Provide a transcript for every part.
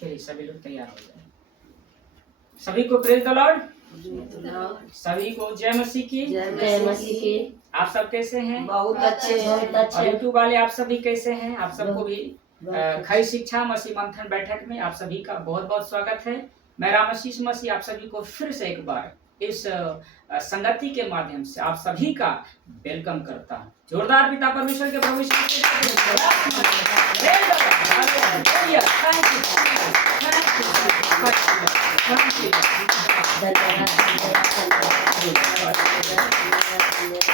चलिए सभी लोग तैयार हो जाए। सभी को प्रेज द लॉर्ड, सभी को जय मसीह की। जय मसीह की। आप सब कैसे हैं? बहुत अच्छे हैं। और यूट्यूब वाले आप सभी कैसे हैं? आप सबको भी खरी शिक्षा मसीह मंथन बैठक में आप सभी का बहुत बहुत स्वागत है। मैं राम आशीष मसीह आप सभी को फिर से एक बार इस संगति के माध्यम से आप सभी का वेलकम करता हूँ। जोरदार पिता परमेश्वर के प्रभु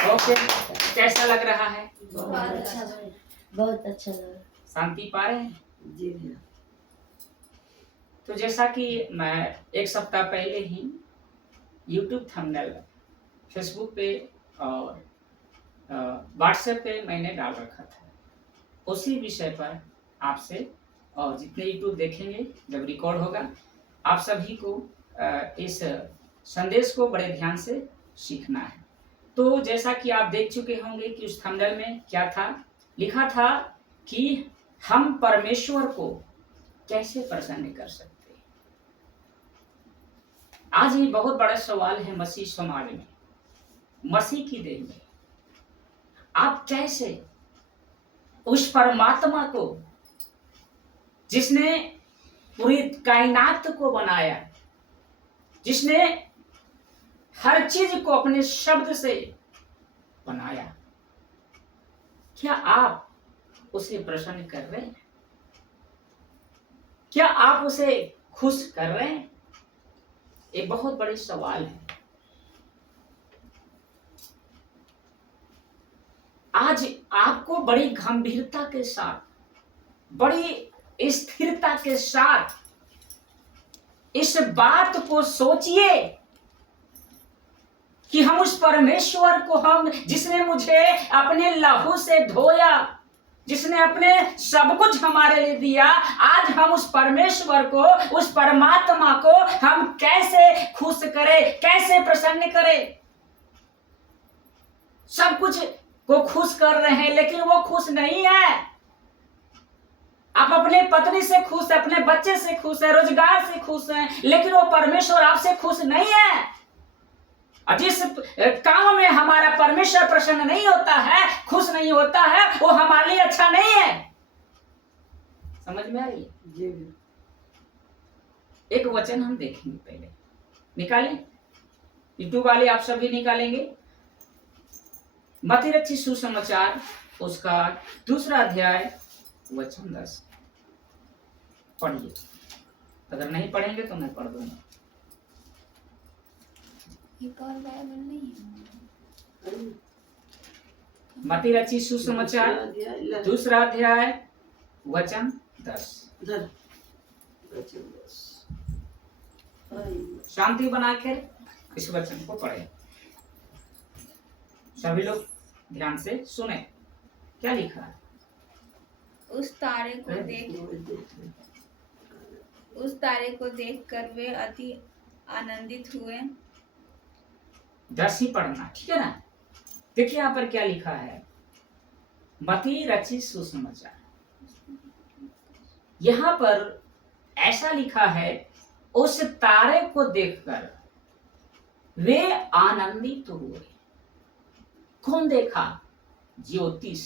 ओके, कैसा लग रहा है? बहुत अच्छा लगा। शांति पा रहे हैं जी। तो जैसा कि मैं एक सप्ताह पहले ही YouTube थंबनेल फेसबुक पे और व्हाट्सएप पे मैंने डाल रखा था, उसी विषय पर आपसे और जितने YouTube देखेंगे जब रिकॉर्ड होगा आप सभी को इस संदेश को बड़े ध्यान से सीखना है। तो जैसा कि आप देख चुके होंगे कि उस थंबनेल में क्या था, लिखा था कि हम परमेश्वर को कैसे प्रसन्न कर सकते हैं। आज ये बहुत बड़ा सवाल है मसीह समाज में, मसीह की देह में। आप कैसे उस परमात्मा को जिसने पूरी कायनात को बनाया, जिसने हर चीज को अपने शब्द से बनाया, क्या आप उसे प्रसन्न कर रहे हैं? क्या आप उसे खुश कर रहे हैं? एक बहुत बड़ी सवाल है। आज आपको बड़ी गंभीरता के साथ, बड़ी स्थिरता के साथ इस बात को सोचिए कि हम उस परमेश्वर को, हम जिसने मुझे अपने लहू से धोया, जिसने अपने सब कुछ हमारे लिए दिया, आज हम उस परमेश्वर को, उस परमात्मा को हम कैसे खुश करें, कैसे प्रसन्न करें। सब कुछ को खुश कर रहे हैं लेकिन वो खुश नहीं है। आप अपने पत्नी से खुश है, अपने बच्चे से खुश है, रोजगार से खुश हैं, लेकिन वो परमेश्वर आपसे खुश नहीं है। और जिस काम में हमारा परमेश्वर प्रसन्न नहीं होता है, खुश नहीं होता है, वो हमारे लिए अच्छा नहीं है। समझ में आ रही है? एक वचन हम देखेंगे, पहले निकालें, यूट्यूब वाले आप सभी निकालेंगे। मत्ती रचित सुसमाचार उसका 2 अध्याय वचन 10 पढ़िए। अगर नहीं पढ़ेंगे तो मैं पढ़ दूंगा। मत्ती रचित सुसमाचार 2 अध्याय वचन 10। शांति बनाकर इस वचन को पढ़े। सभी लोग ध्यान से सुने क्या लिखा है। उस तारे को देखकर वे अति आनंदित हुए। 10 ही पढ़ना, ठीक है ना। देखिए यहाँ पर क्या लिखा है, मत्ती रचित सुसमाचार। यहाँ पर ऐसा लिखा है, उस तारे को देखकर वे आनंदित हुए। कौन देखा? ज्योतिष।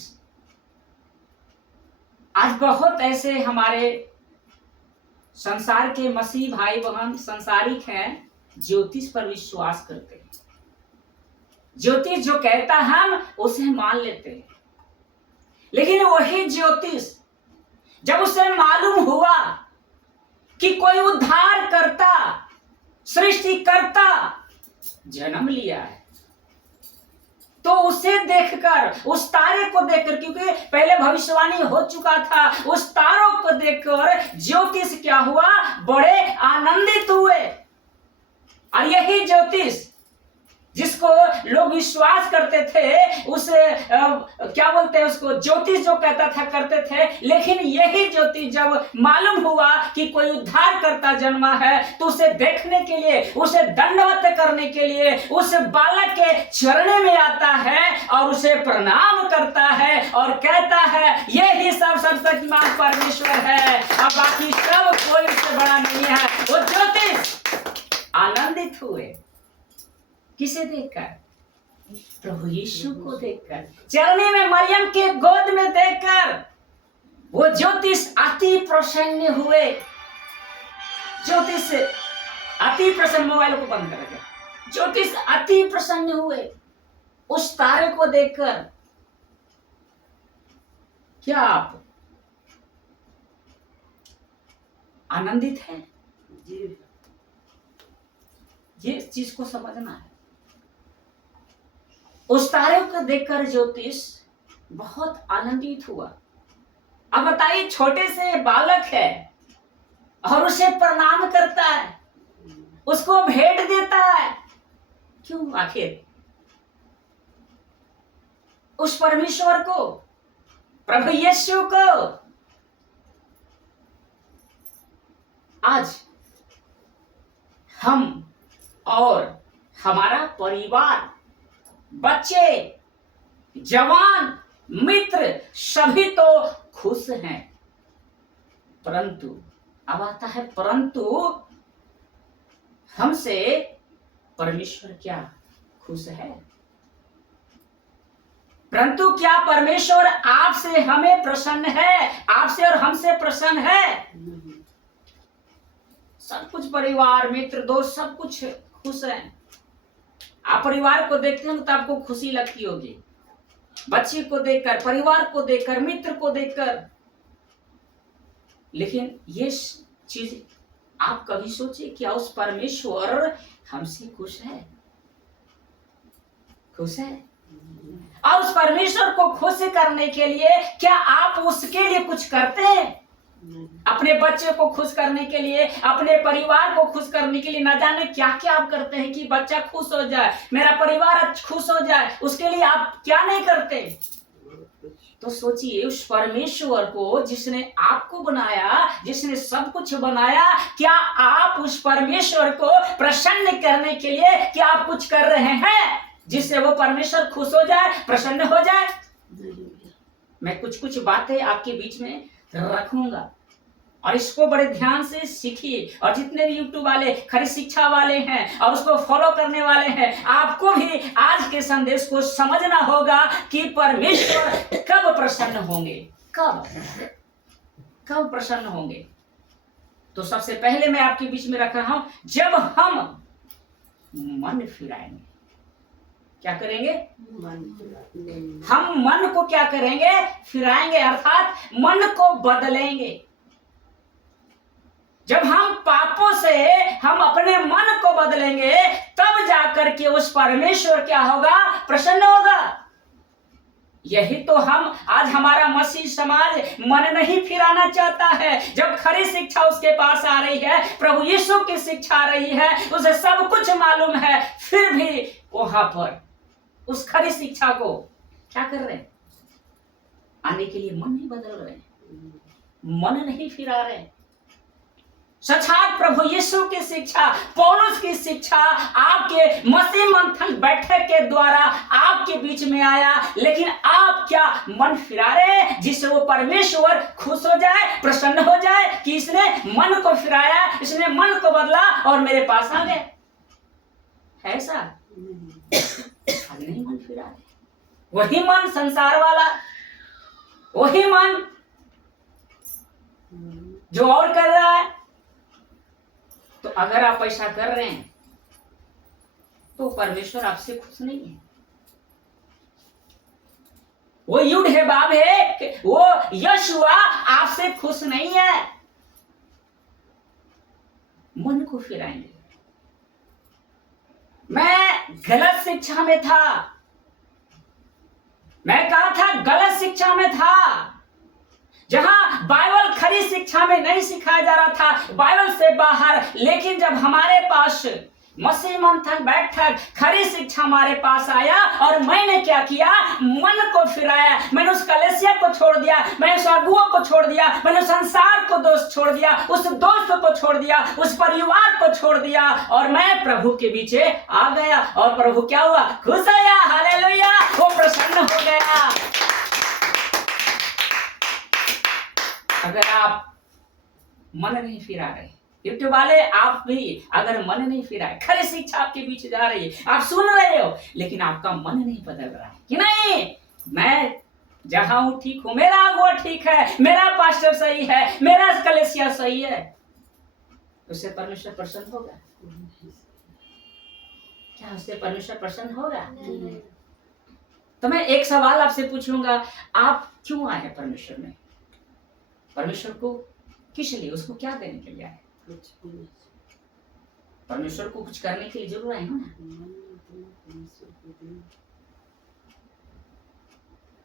आज बहुत ऐसे हमारे संसार के मसीह भाई बहन संसारिक हैं, ज्योतिष पर विश्वास करते हैं। ज्योतिष जो कहता हम उसे मान लेते हैं, लेकिन वही ज्योतिष जब उसे मालूम हुआ कि कोई उद्धार करता, सृष्टि करता जन्म लिया है, तो उसे देखकर, उस तारे को देखकर, क्योंकि पहले भविष्यवाणी हो चुका था, उस तारों को देखकर ज्योतिष क्या हुआ? बड़े आनंदित हुए। और यही ज्योतिष जिसको लोग विश्वास करते थे, उस क्या बोलते हैं उसको, ज्योतिष जो कहता था करते थे, लेकिन यही ज्योतिष जब मालूम हुआ कि कोई उद्धार करता जन्मा है, तो उसे देखने के लिए, उसे दंडवत करने के लिए उस बालक के चरण में आता है और उसे प्रणाम करता है और कहता है यही सब सर्वशक्तिमान परमेश्वर है, और बाकी सब कोई उसे किसे देखकर? प्रभु यीशु को देखकर, चरनी में मरियम के गोद में देखकर वो ज्योतिष अति प्रसन्न हुए। ज्योतिष अति प्रसन्न, मोबाइल को बंद कर दिया। ज्योतिष अति प्रसन्न हुए उस तारे को देखकर। क्या आप आनंदित हैं? ये चीज को समझना है। उस तारे को देखकर ज्योतिष बहुत आनंदित हुआ। अब बताइए, छोटे से बालक है और उसे प्रणाम करता है, उसको भेंट देता है। क्यों? आखिर उस परमेश्वर को, प्रभु यीशु को। आज हम और हमारा परिवार, बच्चे, जवान, मित्र सभी तो खुश हैं, परंतु अब आता है परंतु हमसे परमेश्वर क्या खुश है? परंतु क्या परमेश्वर आपसे हमें प्रसन्न है? आपसे और हमसे प्रसन्न है? सब कुछ परिवार, मित्र, दोस्त सब कुछ खुश हैं। आप परिवार को देखते हैं तो आपको खुशी लगती होगी, बच्चे को देखकर, परिवार को देखकर, मित्र को देखकर। लेकिन ये चीज आप कभी सोचे, क्या उस परमेश्वर हमसे खुश है? खुश है? और उस परमेश्वर को खुश करने के लिए क्या आप उसके लिए कुछ करते हैं? अपने बच्चे को खुश करने के लिए, अपने परिवार को खुश करने के लिए न जाने क्या क्या आप करते हैं कि बच्चा खुश हो जाए, मेरा परिवार खुश हो जाए। उसके लिए आप क्या नहीं करते? तो सोचिए, उस परमेश्वर को जिसने आपको बनाया, जिसने सब कुछ बनाया, क्या आप उस परमेश्वर को प्रसन्न करने के लिए क्या आप कुछ कर रहे हैं जिससे वो परमेश्वर खुश हो जाए, प्रसन्न हो जाए? मैं कुछ कुछ बातें आपके बीच में रखूंगा और इसको बड़े ध्यान से सीखिए। और जितने भी यूट्यूब वाले, खरी शिक्षा वाले हैं और उसको फॉलो करने वाले हैं, आपको भी आज के संदेश को समझना होगा कि परमेश्वर कब प्रसन्न होंगे, कब प्रसन्न होंगे। तो सबसे पहले मैं आपके बीच में रख रहा हूं, जब हम मन फिराएंगे। क्या करेंगे? हम मन को क्या करेंगे? फिराएंगे, अर्थात मन को बदलेंगे। जब हम पापों से हम अपने मन को बदलेंगे, तब जाकर के उस परमेश्वर क्या होगा? प्रसन्न होगा। यही तो हम आज, हमारा मसीह समाज मन नहीं फिराना चाहता है। जब खरी शिक्षा उसके पास आ रही है, प्रभु यीशु की शिक्षा आ रही है, उसे सब कुछ मालूम है, फिर भी वहां पर उस खरी शिक्षा को क्या कर रहे हैं? आने के लिए मन नहीं बदल रहे, मन नहीं फिरा रहे। सचात प्रभु यीशु की शिक्षा, पौलुस की शिक्षा आपके मसीह मंथन बैठक के द्वारा आपके बीच में आया, लेकिन आप क्या मन फिरा रहे जिससे वो परमेश्वर खुश हो जाए, प्रसन्न हो जाए कि इसने मन को फिराया, इसने मन को बदला और मेरे पास आ गए? ऐसा नहीं मन फिरा रहे। वही मन संसार वाला, वही मन जो और कर रहा है। तो अगर आप ऐसा कर रहे हैं तो परमेश्वर आपसे खुश नहीं है। वो युड है, बाब है, वो यशुआ आपसे खुश नहीं है। मन को फिराएंगे। मैं गलत शिक्षा में था, मैं कहा था गलत शिक्षा में था, जहां बाइबल खरी शिक्षा में नहीं सिखाया जा रहा था, बाइबल से बाहर। लेकिन जब हमारे पास मसीह मंथन बैठक खरी शिक्षा हमारे पास आया और मैंने क्या किया? मन को फिराया। मैंने उस कलेसिया को छोड़ दिया, मैंने उस अगुओं को छोड़ दिया, मैंने संसार को दोस्त छोड़ दिया, उस दोस्त को छोड़ दिया, उस परिवार को छोड़ दिया और मैं प्रभु के बीच आ गया। और प्रभु क्या हुआ? खुश होया, हालेलुया, वो प्रसन्न हो गया। अगर आप मन नहीं फिरा रहे, यूट्यूब वाले आप भी अगर मन नहीं फिराए, खरी शिक्षा आपके बीच जा रही है, आप सुन रहे हो लेकिन आपका मन नहीं बदल रहा है कि नहीं मैं जहां हूं ठीक हूं, मेरा अगुआ ठीक है, मेरा पास्टर सही है, मेरा कलेसिया सही है, उससे परमेश्वर प्रसन्न होगा? क्या उससे परमेश्वर प्रसन्न होगा? तो मैं एक सवाल आपसे पूछूंगा, आप क्यों आए हैं परमेश्वर में? परमेश्वर को किस लिए, उसको क्या देने के लिए आए? परमेश्वर को कुछ करने के लिए जरूर आए हो ना?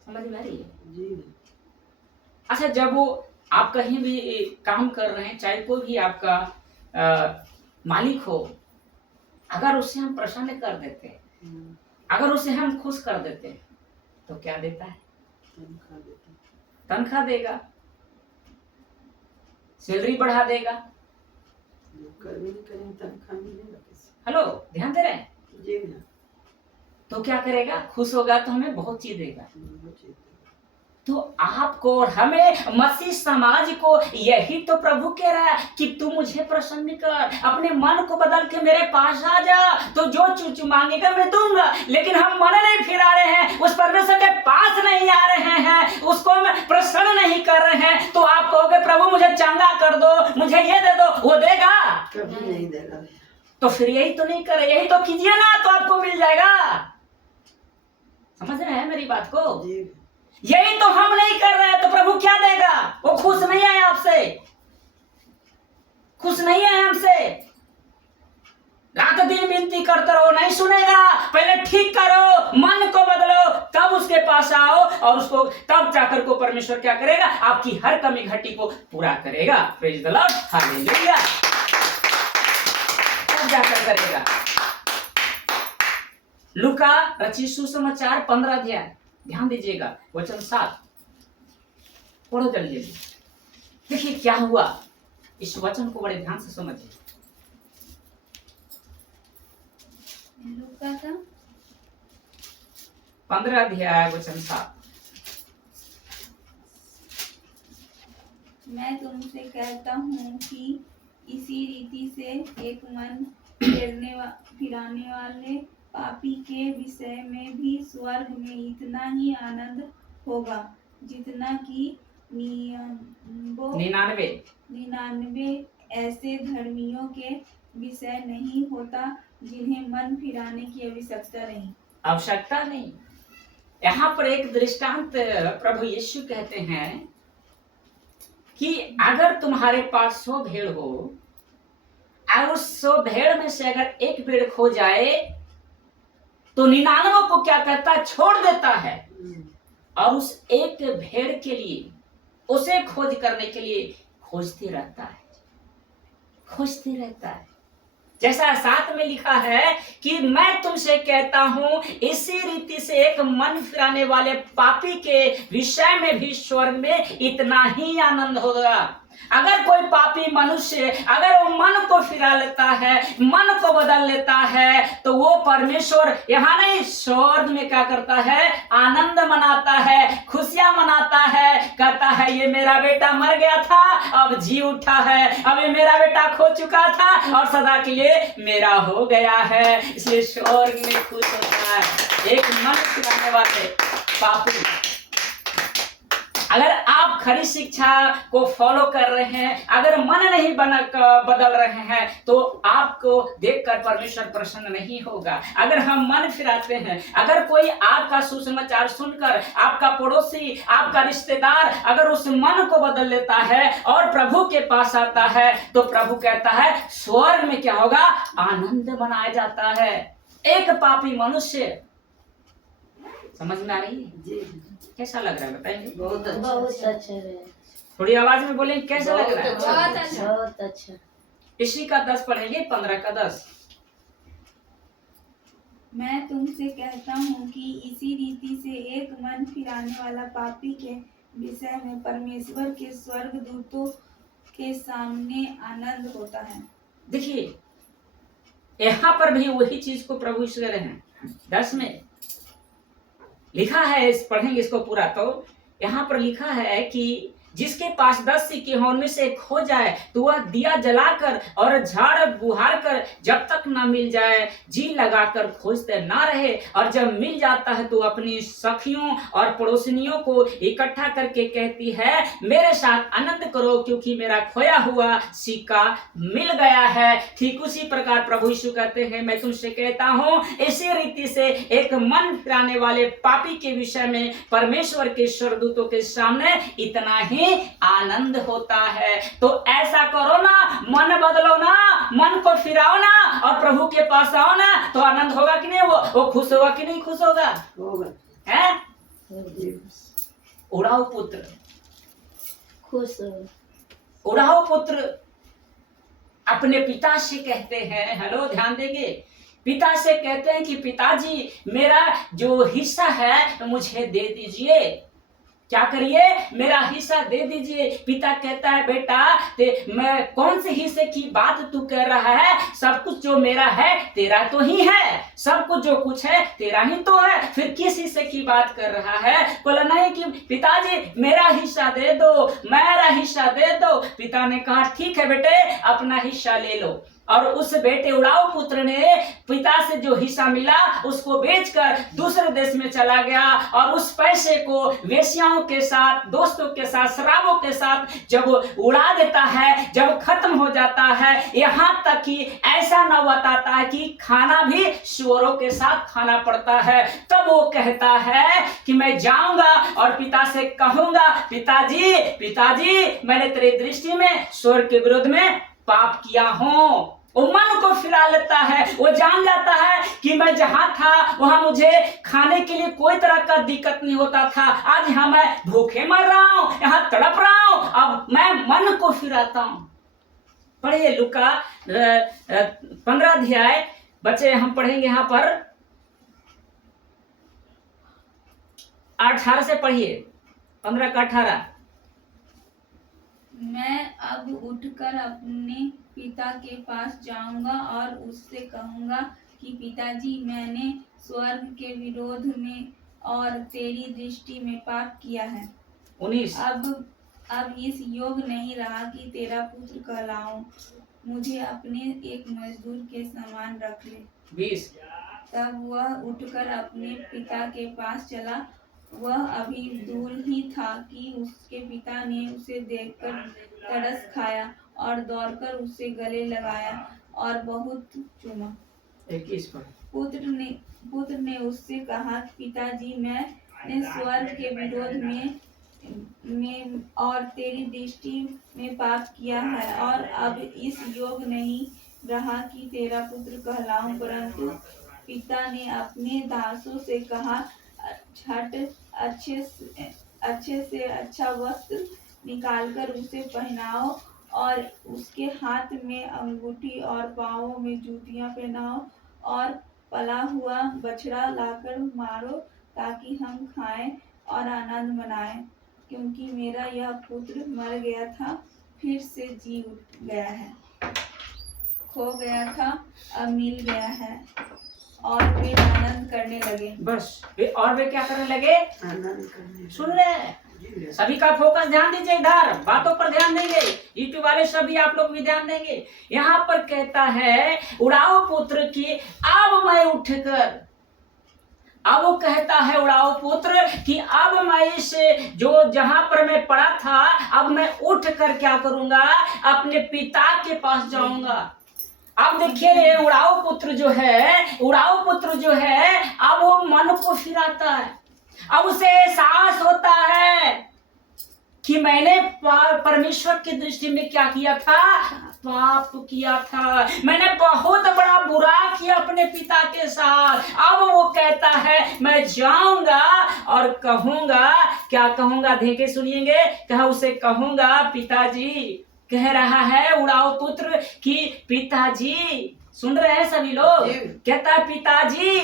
समझ में आ रही है? अच्छा, जब वो आप कहीं भी काम कर रहे हैं, चाहे कोई भी आपका मालिक हो, अगर उससे हम प्रसन्न कर देते, अगर उसे हम खुश कर देते, तो क्या देता है? तनख्वाह देगा, सैलरी बढ़ा देगा। हेलो, ध्यान दे रहे हैं? तो क्या करेगा? खुश होगा तो हमें बहुत चीज देगा। तो आपको और हमें, मसीह समाज को यही तो प्रभु कह रहा है कि तू मुझे प्रसन्न कर, अपने मन को बदल के मेरे पास आ जा, तो जो चीज मांगेगा मैं दूंगा। लेकिन हम मन नहीं फिरा रहे हैं, उस परमेश्वर के पास नहीं आ रहे हैं, उसको हम प्रसन्न नहीं कर रहे हैं, तो आप कहोगे प्रभु मुझे चंगा कर दो, मुझे ये दे दो, वो देगा? कभी नहीं देगा। तो फिर यही तो नहीं करे, यही तो कीजिए ना, तो आपको मिल जाएगा। समझ रहे हैं मेरी बात को? यही तो हम नहीं कर रहे हैं, तो प्रभु क्या देगा? वो खुश नहीं है आपसे, खुश नहीं है हमसे। रात दिन विनती करते रहो, नहीं सुनेगा। पहले ठीक करो, मन को बदलो, तब उसके पास आओ, और उसको तब जाकर को परमेश्वर क्या करेगा? आपकी हर कमी घटी को पूरा करेगा। Praise the Lord, hallelujah. तब जाकर करेगा। लूका रचित सुसमाचार 15 अध्याय, ध्यान दीजिएगा, वचन 7 पढ़ो जल्दी। देखिए क्या हुआ, इस वचन को बड़े ध्यान से समझिए। लूका का 15 अध्याय वचन 7। मैं तुमसे कहता हूँ कि इसी रीति से एक मन फिराने वाले पापी के विषय में भी स्वर्ग में इतना ही आनंद होगा जितना कि 99 ऐसे धर्मियों के विषय नहीं होता जिन्हें मन फिराने की आवश्यकता नहीं। यहाँ पर एक दृष्टांत प्रभु यीशु कहते हैं कि अगर तुम्हारे पास 100 भेड़ हो, और उस 100 भेड़ में से अगर एक भेड़ खो जाए, तो 99 को क्या करता है? छोड़ देता है, और उस एक भेड़ के लिए, उसे खोज करने के लिए खोजते रहता है। जैसा 7 में लिखा है कि मैं तुमसे कहता हूं, इसी रीति से एक मन फिराने वाले पापी के विषय में भी स्वर्ग में इतना ही आनंद होगा। अगर कोई पापी मनुष्य अगर वो मन को फिरा लेता है, मन को बदल लेता है, तो वो परमेश्वर यहाँ नहीं, स्वर्ग में क्या करता है? आनंद मनाता है, खुशियां मनाता है, कहता है ये मेरा बेटा मर गया था, अब जी उठा है, अब ये मेरा बेटा खो चुका था और सदा के लिए मेरा हो गया है। इसलिए स्वर्ग में खुश होता है एक मन फिराने वाले पापी। अगर आप खरी शिक्षा को फॉलो कर रहे हैं, अगर मन नहीं बदल रहे हैं, तो आपको देखकर परमेश्वर प्रसन्न नहीं होगा। अगर हम मन फिराते हैं, अगर कोई आपका सुसमाचार सुनकर, आपका पड़ोसी, आपका रिश्तेदार अगर उस मन को बदल लेता है और प्रभु के पास आता है, तो प्रभु कहता है स्वर्ग में क्या होगा? आनंद मनाया जाता है। एक पापी मनुष्य, समझ में आ रही है जी? कैसा लग रहा है बताएंगे? बहुत अच्छा है। थोड़ी आवाज में बोलेंगे, कैसा लग रहा है? बहुत अच्छा। इसी का 10 पढ़ेंगे, 15 का 10। मैं तुमसे कहता हूँ कि इसी रीति से एक मन फिराने वाला पापी के विषय में परमेश्वर के स्वर्गदूतों के सामने आनंद होता है। देखिए यहाँ पर भी वही चीज को प्रभु ईश्वर कह रहे हैं। 10 में लिखा है, पढ़ेंगे इसको पूरा, तो यहाँ पर लिखा है कि जिसके पास 10 सिक्के हों उनमें से एक खो जाए तो वह दिया जलाकर और झाड़ बुहार कर जब तक ना मिल जाए जी लगाकर खोजते ना रहे, और जब मिल जाता है तो अपनी सखियों और पड़ोसिनियों को इकट्ठा करके कहती है मेरे साथ आनंद करो क्योंकि मेरा खोया हुआ सिक्का मिल गया है। ठीक उसी प्रकार प्रभु यीशु कहते हैं मैं तुमसे कहता हूं इसी रीति से एक मन फिराने वाले पापी के विषय में परमेश्वर के स्वर्गदूतों के सामने इतना ही आनंद होता है। तो ऐसा करो ना, मन बदलो ना, मन को फिराओ ना और प्रभु के पास आओ ना, तो आनंद होगा कि नहीं? वो खुश होगा कि नहीं खुश होगा? है उड़ाऊ पुत्र, खुश उड़ाऊ पुत्र अपने पिता से कहते हैं, हेलो ध्यान देंगे, पिता से कहते हैं कि पिताजी मेरा जो हिस्सा है मुझे दे दीजिए, क्या करिए? मेरा हिस्सा दे दीजिए। पिता कहता है बेटा मैं कौन से हिस्से की बात तू कर रहा है? सब कुछ जो मेरा है तेरा तो ही है, सब कुछ जो कुछ है तेरा ही तो है, फिर किस हिस्से की बात कर रहा है? बोला नहीं कि पिताजी मेरा हिस्सा दे दो, मेरा हिस्सा दे दो। पिता ने कहा ठीक है बेटे अपना हिस्सा ले लो। और उस बेटे उड़ाऊ पुत्र ने पिता से जो हिस्सा मिला उसको बेचकर दूसरे देश में चला गया और उस पैसे को वेश्याओं के साथ, दोस्तों के साथ, शराबों के साथ जब उड़ा देता है, जब खत्म हो जाता है, यहाँ तक कि ऐसा नौबत आता है कि खाना भी सुअरों के साथ खाना पड़ता है। तब वो कहता है कि मैं जाऊंगा और पिता से कहूंगा पिताजी पिताजी मैंने तेरी दृष्टि में स्वर्ग के विरुद्ध में पाप किया हूं। वो मन को फिरा लेता है, वो जान जाता है कि मैं जहां था वहां मुझे खाने के लिए कोई तरह का दिक्कत नहीं होता था, आज यहाँ मैं भूखे मर रहा हूं, यहाँ तड़प रहा हूं, अब मैं मन को फिराता हूं। पढ़िए लूका 15 अध्याय बच्चे हम पढ़ेंगे यहाँ पर 18 से पढ़िए, 15 का 18। मैं अब उठकर अपने पिता के पास जाऊंगा और उससे कहूंगा कि पिताजी मैंने स्वर्ग के विरोध में और तेरी दृष्टि में पाप किया है। 19 अब इस योग नहीं रहा कि तेरा पुत्र कहलाऊं, मुझे अपने एक मजदूर के समान रख ले। 20 तब वह उठकर अपने पिता के पास चला। वह अभी दूर ही था कि उसके पिता ने उसे देखकर तरस खाया और दौड़कर उसे गले लगाया और बहुत चूमा। 21 पर पुत्र ने उससे कहा पिताजी मैंने स्वर्ग के विरोध में और तेरी दृष्टि में पाप किया है और अब इस योग नहीं रहा कि तेरा पुत्र कहलाऊं। परंतु पिता ने अपने दासों से कहा झट अच्छे से अच्छा वस्त्र निकालकर उसे पहनाओ और उसके हाथ में अंगूठी और पांवों में जूतियां पहनाओ और पला हुआ बछड़ा लाकर मारो ताकि हम खाएं और आनंद मनाएं, क्योंकि मेरा यह पुत्र मर गया था फिर से जी उठ गया है, खो गया था अब मिल गया है। और वे आनंद करने लगे। बस और वे क्या करने लगे? आनंद करने। सुन रहे हैं? सभी का फोकस ध्यान दीजिए, इधर बातों पर ध्यान देंगे, यूट्यूब वाले सभी आप लोग भी ध्यान देंगे। यहाँ पर कहता है उड़ाऊ पुत्र की अब मैं उठकर, अब वो कहता है उड़ाऊ पुत्र कि अब मैं इस जो जहां पर मैं पड़ा था अब मैं उठ कर क्या करूंगा? अपने पिता के पास जाऊंगा। अब देखिए उड़ाऊ पुत्र जो है अब वो मन को फिराता है, अब उसे एहसास होता है कि मैंने परमेश्वर की दृष्टि में क्या किया था? पाप किया था, मैंने बहुत बड़ा बुरा किया अपने पिता के साथ। अब वो कहता है मैं जाऊंगा और कहूंगा, क्या कहूंगा? देखे सुनिएंगे, कहा उसे कहूंगा पिताजी। कह रहा है उड़ाऊ पुत्र कि पिताजी, सुन रहे हैं सभी लोग? कहता है पिताजी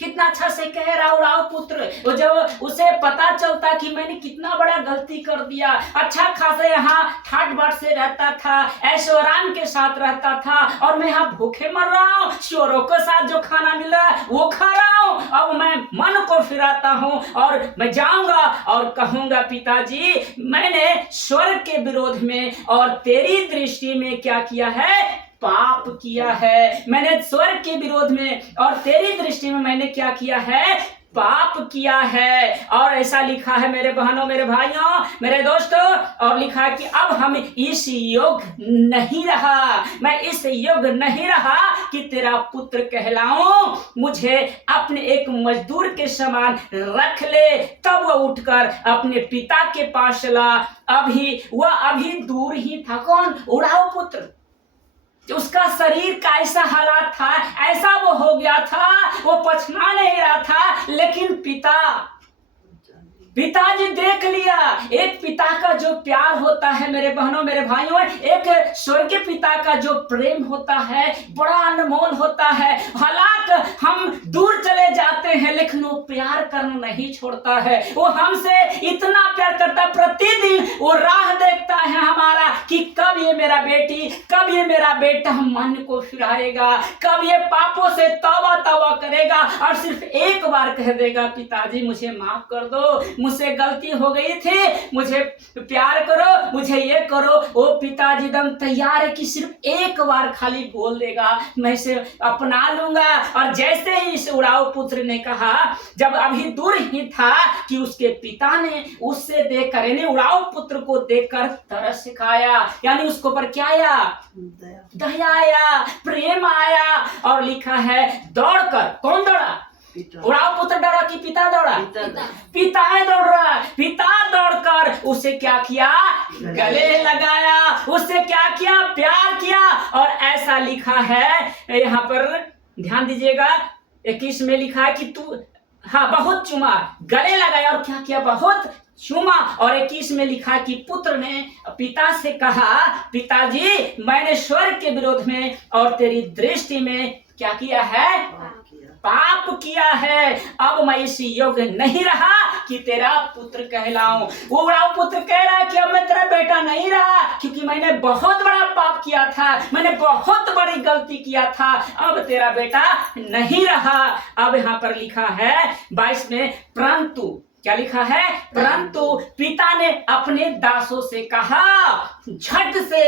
कितना अच्छा से कह रहा उड़ाऊ पुत्र। वो जब उसे पता चलता कि मैंने कितना बड़ा गलती कर दिया, अच्छा खासा यहाँ ठाट बाट से रहता था, ऐशो आराम के साथ रहता था, और मैं यहाँ भूखे मर रहा हूँ, चोरों के साथ जो खाना मिल रहा है वो खा रहा हूँ। अब मैं मन को फिराता हूँ और मैं जाऊंगा और कहूंगा पिताजी मैंने स्वर्ग के विरोध में और तेरी दृष्टि में क्या किया है, पाप किया है। मैंने स्वर्ग के विरोध में और तेरी दृष्टि में मैंने क्या किया है, पाप किया है। और ऐसा लिखा है मेरे बहनों, मेरे भाइयों, मेरे दोस्तों, और लिखा है कि अब हम इस योग्य नहीं रहा, मैं इस योग्य नहीं रहा कि तेरा पुत्र कहलाऊं। मुझे अपने एक मजदूर के समान रख ले। तब वह उठकर अपने पिता के पास चला। वह अभी दूर ही था। कौन? उड़ाऊ पुत्र। उसका शरीर का ऐसा हालात था, ऐसा वो हो गया था, वो पछना नहीं रहा था, लेकिन पिताजी देख लिया। एक पिता का जो प्यार होता है मेरे बहनों, मेरे भाइयों, एक स्वर्गीय पिता का जो प्रेम होता है बड़ा अनमोल होता है। हालांकि हम दूर चले जाते हैं लेकिन वो प्यार करना नहीं छोड़ता है। वो हमसे इतना प्यार करता है, प्रतिदिन वो राह देखता है हमारा कि कब ये मेरा बेटी, कब ये मेरा बेटा मन को फिराएगा, कब ये पापों से तौबा तौबा करेगा और सिर्फ एक बार कह देगा पिताजी मुझे माफ कर दो, मुझसे गलती हो गई थी, मुझे प्यार करो, मुझे ये करो। वो पिताजी एकदम तैयार है कि सिर्फ एक बार खाली बोल देगा, मैं इसे अपना लूंगा। और जैसे ही इस उड़ाऊ पुत्र ने कहा, जब अभी दूर ही था कि उसके पिता ने उससे देखकर, यानी उड़ाऊ पुत्र को देखकर तरस सिखाया, यानी उसके ऊपर क्या आया, दया आया, प्रेम आया। और लिखा है दौड़कर, कौन दौड़ा? उड़ाऊ पुत्र दौड़ा कि पिता दौड़ा? पिता दौड़ रहा। पिता दौड़कर उसे क्या किया, गले लगाया, उससे क्या किया, प्यार किया। और ऐसा लिखा है यहाँ पर, ध्यान दीजिएगा, 21 में लिखा है कि तू, हाँ, बहुत चुमा, गले लगाया और क्या किया, बहुत चुमा। और 21 में लिखा कि पुत्र ने पिता से कहा, पिताजी मैंने स्वर्ग के विरोध में और तेरी दृष्टि में क्या किया है, पाप किया है। अब मैं इस योग्य नहीं रहा कि तेरा पुत्र कहलाऊं। वो उड़ाऊ पुत्र कह रहा है कि अब मैं तेरा बेटा नहीं रहा, क्योंकि मैंने बहुत बड़ा पाप किया था, मैंने बहुत बड़ी गलती किया था, अब तेरा बेटा नहीं रहा। अब यहाँ पर लिखा है 22 में, परंतु क्या लिखा है, परंतु पिता ने अपने दासों से कहा, झट से,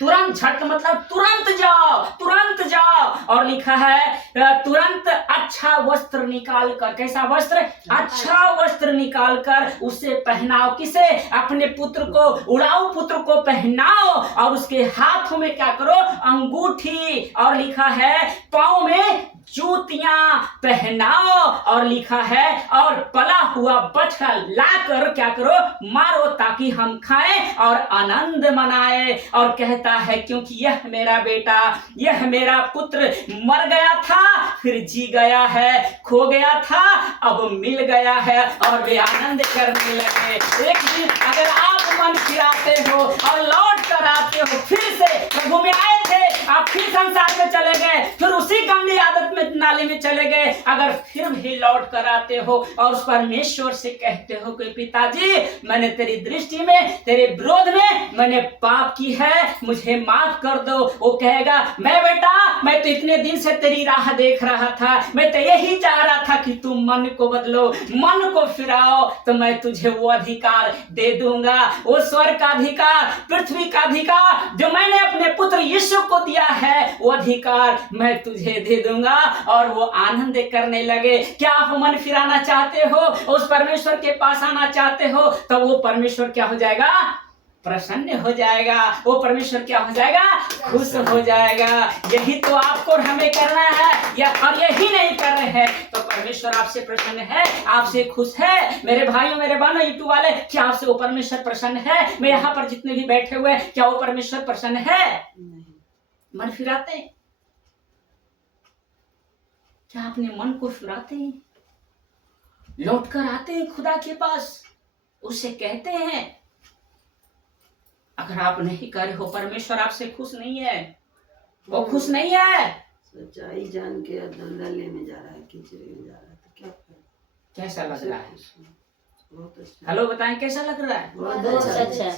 तुरंत, झट मतलब तुरंत जाओ, तुरंत जाओ। और लिखा है तुरंत अच्छा वस्त्र निकाल कर, कैसा वस्त्र, अच्छा वस्त्र निकाल कर उसे पहनाओ। किसे? अपने पुत्र को, उड़ाऊ पुत्र को पहनाओ। और उसके हाथों में क्या करो, अंगूठी। और लिखा है पांव में जूतियां पहनाओ। और लिखा है और पला हुआ बछड़ा लाकर क्या करो, मारो, ताकि हम खाएं और आनंद मनाएं। और कहता है क्योंकि यह मेरा बेटा, यह मेरा पुत्र मर गया था फिर जी गया है, खो गया था अब मिल गया है, और वे आनंद करने लगे। एक दिन अगर आप मन फिराते हो और लौट कर आते हो, फिर से प्रभु में आए थे, आप फिर संसार में चले गए, फिर उसी गंदी आदत में, नाले में चले गए, अगर फिर भी लौट कर आते हो और उस परमेश्वर से कहते हो कि पिताजी मैंने तेरी दृष्टि में, तेरे विरोध में मैंने पाप की है, मुझे माफ कर दो। वो कहेगा मैं बेटा, मैं तो इतने दिन से तेरी राह देख रहा था, मैं तो यही चाह रहा था कि तुम मन को बदलो, मन को फिराओ, तो मैं तुझे वो अधिकार दे दूंगा, वो स्वर्ग का अधिकार, पृथ्वी का अधिकार जो मैंने अपने पुत्र यीशु को दिया है, वो अधिकार मैं तुझे दे दूंगा। और वो आनंद करने लगे। क्या आप मन फिराना चाहते हो, उस परमेश्वर के पास आना चाहते हो, तो वो परमेश्वर क्या हो जाएगा, प्रसन्न हो जाएगा। वो परमेश्वर क्या हो जाएगा, खुश हो जाएगा। यही तो आपको और हमें करना है, या और यही नहीं कर रहे हैं तो परमेश्वर आपसे प्रसन्न है, आपसे खुश है। मेरे भाइयों, मेरे बहनों, यूट्यूब वाले, क्या आपसे वो परमेश्वर प्रसन्न है? मैं यहाँ पर जितने भी बैठे हुए हैं, क्या वो परमेश्वर प्रसन्न है? मन फिराते हैं? क्या अपने मन को फिराते हैं? लौट कर आते हैं खुदा के पास, उससे कहते हैं? अगर आप नहीं करे हो, परमेश्वर आपसे खुश नहीं है, वो खुश नहीं है। सच्चाई जान के धंधा लेने जा रहा है, खिचड़ी में जा रहा है, तो क्या फायदा? कैसा लग रहा है? बहुत अच्छा। हेलो बताएं, कैसा लग रहा है? बहुत अच्छा।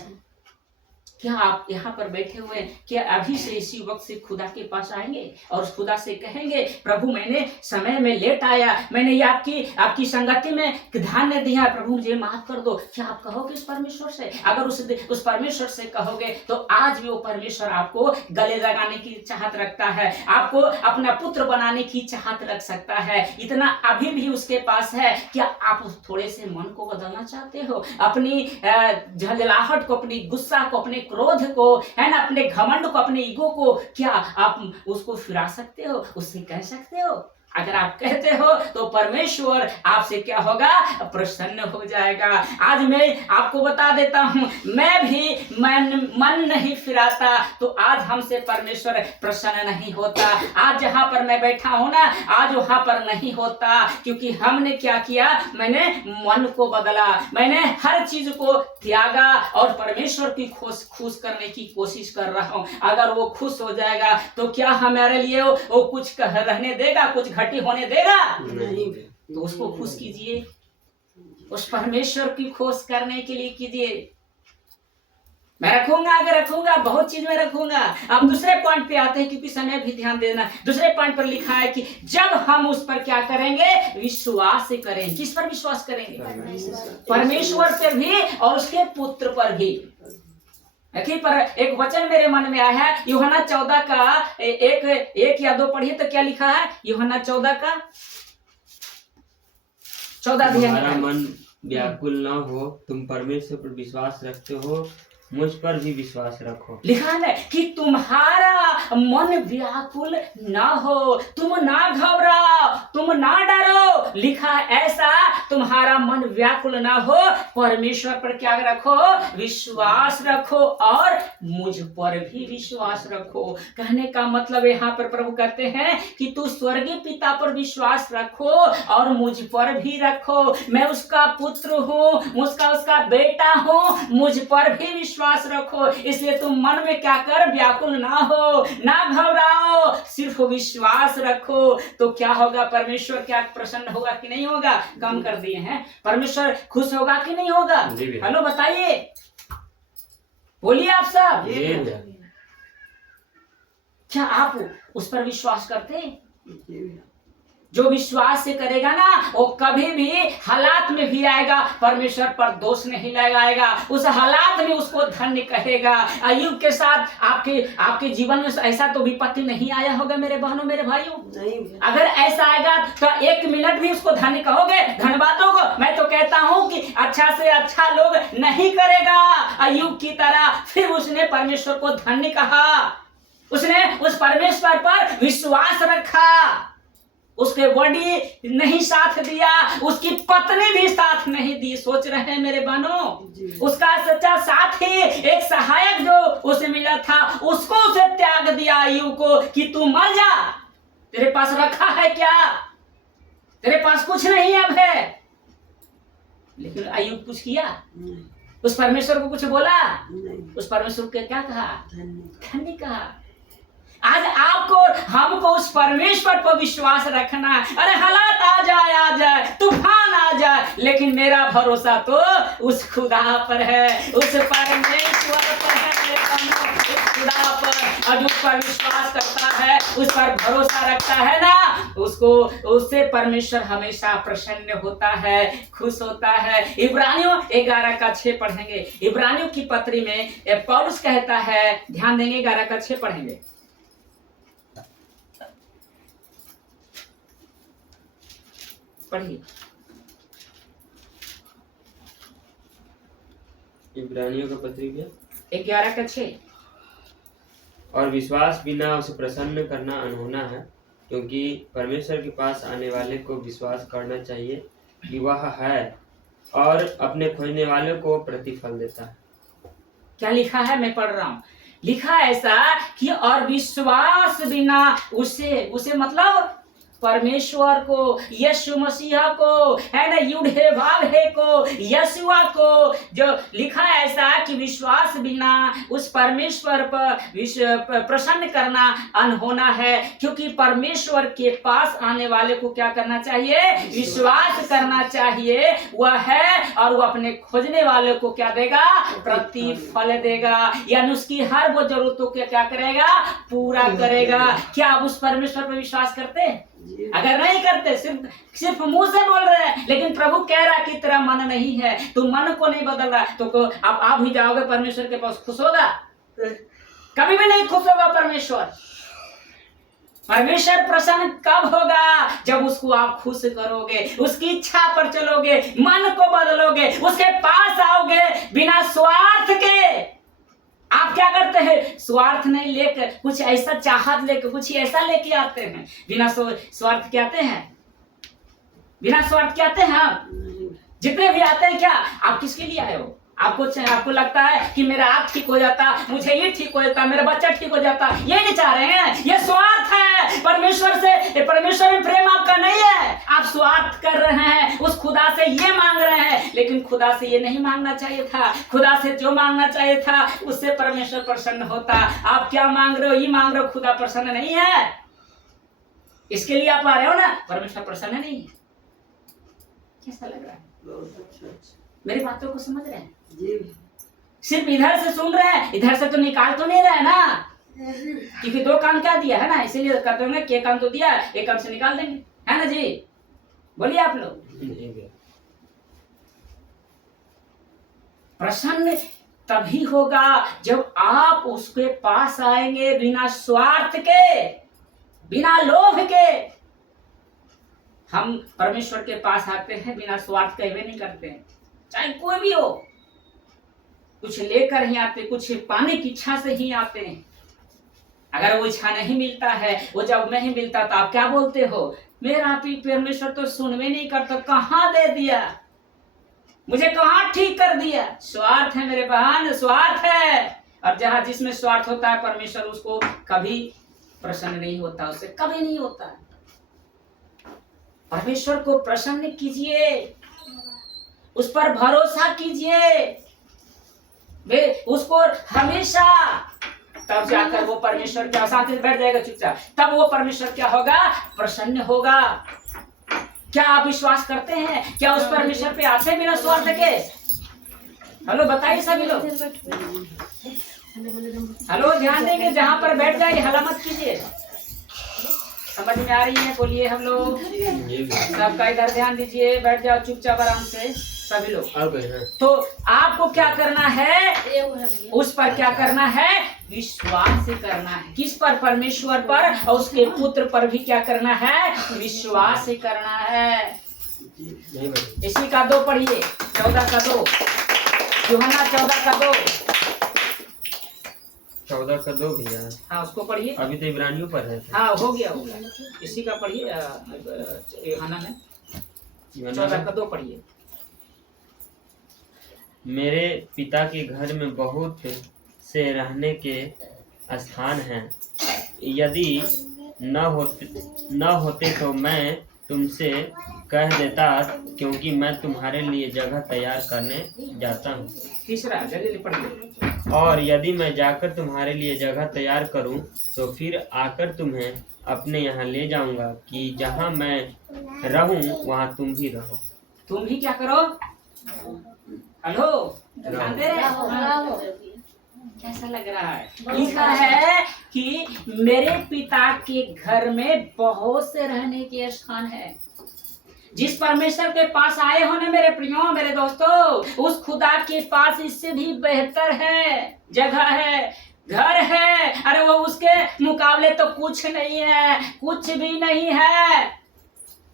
क्या आप यहाँ पर बैठे हुए हैं, क्या अभी से इसी वक्त से खुदा के पास आएंगे और उस खुदा से कहेंगे, प्रभु मैंने समय में लेट आया, मैंने ये आपकी संगति में ध्यान नहीं दिया, प्रभु मुझे माफ कर दो। क्या आप कहोगे उस परमेश्वर से? अगर उस परमेश्वर से कहोगे तो आज भी वो परमेश्वर आपको गले लगाने की चाहत रखता है, आपको अपना पुत्र बनाने की चाहत रख सकता है। इतना अभी भी उसके पास है। क्या आप उस थोड़े से मन को बदलना चाहते हो? अपनी झंझलाहट को, अपनी गुस्सा को, अपने क्रोध को, है ना, अपने घमंड को, अपने ईगो को, क्या आप उसको फिरा सकते हो? उससे कह सकते हो? अगर आप कहते हो तो परमेश्वर आपसे क्या होगा? प्रसन्न हो जाएगा। आज मैं आपको बता देता हूं, मैं भी मन नहीं फिराता तो आज हमसे परमेश्वर प्रसन्न नहीं होता। आज जहां पर मैं बैठा हूं ना, आज वहां पर नहीं होता, क्योंकि हमने क्या किया? मैंने मन को बदला, मैंने हर चीज को त्यागा और परमेश्वर की खुश करने की कोशिश कर रहा हूं। अगर वो खुश हो जाएगा तो क्या हमारे लिए वो कुछ रहने देगा, कुछ घटी होने देगा? नहीं। तो उसको खुश कीजिए, उस परमेश्वर की खुश करने के लिए कीजिए। मैं रखूंगा, आगे रखूंगा, बहुत चीज में रखूंगा। अब दूसरे पॉइंट पे आते हैं, क्योंकि समय भी ध्यान देना। दूसरे पॉइंट पर लिखा है कि जब हम उस पर क्या करेंगे? विश्वास से करेंगे। किस पर विश्वास करेंगे? परमेश्वर पर भी और उसके पुत्र पर भी। देखिए, पर एक वचन मेरे मन में आया है, यूहन्ना 14 का एक या दो पढ़िए तो क्या लिखा है? यूहन्ना 14 का 14 तुम्हारा मन व्याकुल न हो, तुम परमेश्वर पर विश्वास रखते हो, मुझ पर भी विश्वास रखो। लिखा है कि तुम्हारा मन व्याकुल ना हो, तुम ना घबराओ, तुम ना डरो। लिखा है ऐसा, तुम्हारा मन व्याकुल ना हो, परमेश्वर पर क्या रखो? विश्वास रखो और मुझ पर भी विश्वास रखो। कहने का मतलब यहाँ पर प्रभु कहते हैं कि तू स्वर्गीय पिता पर विश्वास रखो और मुझ पर भी रखो। मैं उसका पुत्र हूँ, उसका बेटा हूँ, मुझ पर भी विश्वास रखो। इसलिए तुम मन में क्या कर? व्याकुल ना हो, ना घबराओ, सिर्फ विश्वास रखो। तो क्या होगा? परमेश्वर क्या प्रसन्न होगा कि नहीं होगा? कम कर दिए हैं। परमेश्वर खुश होगा कि नहीं होगा? हेलो बताइए, बोलिए आप सब। क्या आप उस पर विश्वास करते हैं? जो विश्वास से करेगा ना, वो कभी भी हालात में भी आएगा, परमेश्वर पर दोष नहीं लगाएगा, उस हालात में उसको धन्य कहेगा। अय्यूब के साथ आपके जीवन में ऐसा तो विपत्ति नहीं आया होगा मेरे बहनों, मेरे भाइयों? नहीं। अगर ऐसा आएगा तो एक मिनट भी उसको धन्य कहोगे? धन्यवादों को मैं तो कहता हूं कि अच्छा से अच्छा लोग नहीं करेगा अय्यूब की तरह। फिर उसने परमेश्वर को धन्य कहा, उसने उस परमेश्वर पर विश्वास रखा। उसके बॉडी नहीं साथ दिया, उसकी पत्नी भी साथ नहीं दी। सोच रहे हैं मेरे बहनों, उसका सच्चा साथी, एक सहायक जो उसे मिला था, उसको उसे त्याग दिया अय्यूब को कि तू मर जा, तेरे पास रखा है क्या? तेरे पास कुछ नहीं अब है। लेकिन अय्यूब कुछ किया? उस परमेश्वर को कुछ बोला? उस परमेश्वर को क्या कहा? धन्य कहा। आज आपको हमको उस परमेश्वर पर विश्वास रखना है। अरे हालात आ जाए, तूफान आ जाए, लेकिन मेरा भरोसा तो उस खुदा पर है, उस परमेश्वर पर है। उस खुदा पर और उस पर विश्वास करता है, उस पर भरोसा रखता है ना, उससे परमेश्वर हमेशा प्रसन्न होता है, खुश होता है। इब्रानियों 11 का 6 पढ़ेंगे। इब्रानियों की पत्री में पौलुस कहता है, ध्यान देंगे, 11 का 6 पढ़ेंगे। पढ़िए। इब्रानियों का पत्री 11 का 6। और विश्वास बिना उसे प्रसन्न करना अनहोना है, क्योंकि परमेश्वर के पास आने वाले को विश्वास करना चाहिए कि वह है और अपने खोजने वाले को प्रतिफल देता है। क्या लिखा है? मैं पढ़ रहा हूँ। लिखा ऐसा कि और विश्वास बिना उसे मतलब परमेश्वर को, यीशु मसीहा को, है ना, युद्धे भाव है को, यशुआ को, जो लिखा है ऐसा कि विश्वास बिना उस परमेश्वर पर प्रसन्न करना अनहोना है। क्योंकि परमेश्वर के पास आने वाले को क्या करना चाहिए? विश्वास करना चाहिए। वह है और वह अपने खोजने वाले को क्या देगा? प्रतिफल देगा, यानी उसकी हर वो जरूरतों को क्या करेगा? पूरा करेगा। क्या आप उस परमेश्वर पर विश्वास करते हैं? अगर नहीं करते, सिर्फ मुंह से बोल रहे हैं, लेकिन प्रभु कह रहा है कि तेरा मन नहीं है, तू मन को नहीं बदल रहा, तो आप भी जाओगे परमेश्वर के पास, खुश होगा? कभी भी नहीं खुश होगा परमेश्वर। परमेश्वर प्रसन्न कब होगा? जब उसको आप खुश करोगे, उसकी इच्छा पर चलोगे, मन को बदलोगे, उसके पास आओगे बिना स्वार्थ के। आप क्या करते हैं? स्वार्थ नहीं लेकर, कुछ ऐसा चाहत लेकर, कुछ ऐसा लेके आते हैं। बिना स्वार्थ के आते हैं? बिना स्वार्थ के आते हैं? आप जितने भी आते हैं, क्या आप किसके लिए आए हो? आपको लगता है कि मेरा आप ठीक हो जाता, मुझे ये ठीक हो जाता, मेरा बच्चा ठीक हो जाता, ये नहीं चाह रहे हैं। ये स्वार्थ है। परमेश्वर में प्रेम आपका नहीं है। आप स्वार्थ कर रहे हैं, उस खुदा से ये मांग रहे हैं, लेकिन खुदा से ये नहीं मांगना चाहिए था। खुदा से जो मांगना चाहिए था, उससे परमेश्वर प्रसन्न होता। आप क्या मांग रहे हो? ये मांग रहे हो, खुदा प्रसन्न नहीं है। इसके लिए आप आ रहे हो ना, परमेश्वर प्रसन्न नहीं है। कैसा लग रहा है? बहुत अच्छा। मेरी बातों को समझ रहे हैं? जी। सिर्फ इधर से सुन रहे हैं, इधर से तो निकाल तो नहीं रहे ना, क्योंकि दो कान क्या दिया है ना, इसीलिए करते होंगे कि एक कान तो दिया है, एक कान से निकाल देंगे, है ना जी? बोलिए आप लोग। प्रसन्न तभी होगा जब आप उसके पास आएंगे बिना स्वार्थ के, बिना लोभ के। हम परमेश्वर के पास आते हैं बिना स्वार्थ के, वे नहीं करते हैं, चाहे कोई भी हो। कुछ लेकर ही आते, कुछ पाने की इच्छा से ही आते हैं। अगर वो इच्छा नहीं मिलता है, वो जब नहीं मिलता तो आप क्या बोलते हो? मेरा परमेश्वर तो सुनवे नहीं करता, कहाँ दे दिया, मुझे कहाँ ठीक कर दिया। स्वार्थ है मेरे बहन, स्वार्थ है। और जहां जिसमें स्वार्थ होता है, परमेश्वर उसको कभी प्रसन्न नहीं होता, उससे कभी नहीं होता। परमेश्वर को प्रसन्न कीजिए, उस पर भरोसा कीजिए, वे उसको हमेशा, तब जाकर वो परमेश्वर क्या शांति से बैठ जाएगा चुपचाप, तब वो परमेश्वर क्या होगा? प्रसन्न होगा। क्या आप विश्वास करते हैं? क्या उस परमेश्वर पे आते बिना स्वार्थ के? हेलो बताइए सभी लोग, हेलो ध्यान देंगे, जहां पर बैठ जाइए, हला मत कीजिए। समझ में आ रही है? बोलिए हम लोग सबका इधर ध्यान दीजिए, बैठ जाओ चुपचाप आराम से सभी लोग। तो आपको क्या करना है? उस पर क्या करना है? विश्वास करना है। किस पर? परमेश्वर पर, और उसके पुत्र पर भी क्या करना है? विश्वास करना है। इसी का 2 पढ़िए, 14 का 2, यूहन्ना 14 का 2। 14 का 2 भैया। हाँ उसको पढ़िए। अभी तो इब्रानियों पर है। हाँ हो गया। इसी का पढ़िए, यूहन्ना में 14 का 2 पढ़िए। मेरे पिता के घर में बहुत से रहने के स्थान हैं। यदि न होते तो मैं तुमसे कह देता, क्योंकि मैं तुम्हारे लिए जगह तैयार करने जाता हूँ। तीसरा जल्दी पढ़िए। और यदि मैं जाकर तुम्हारे लिए जगह तैयार करूँ, तो फिर आकर तुम्हें अपने यहाँ ले जाऊंगा, कि जहाँ मैं रहूँ वहाँ तुम भी रहो। तुम भी क्या करो? हेलो, ध्यान दे रहे हो? कैसा लग रहा है? लिखा है कि मेरे पिता के घर में बहुत से रहने के स्थान है। जिस परमेश्वर के पास आए हो ना मेरे प्रियो, मेरे दोस्तों, उस खुदा के पास इससे भी बेहतर है, जगह है, घर है। अरे वो उसके मुकाबले तो कुछ नहीं है, कुछ भी नहीं है।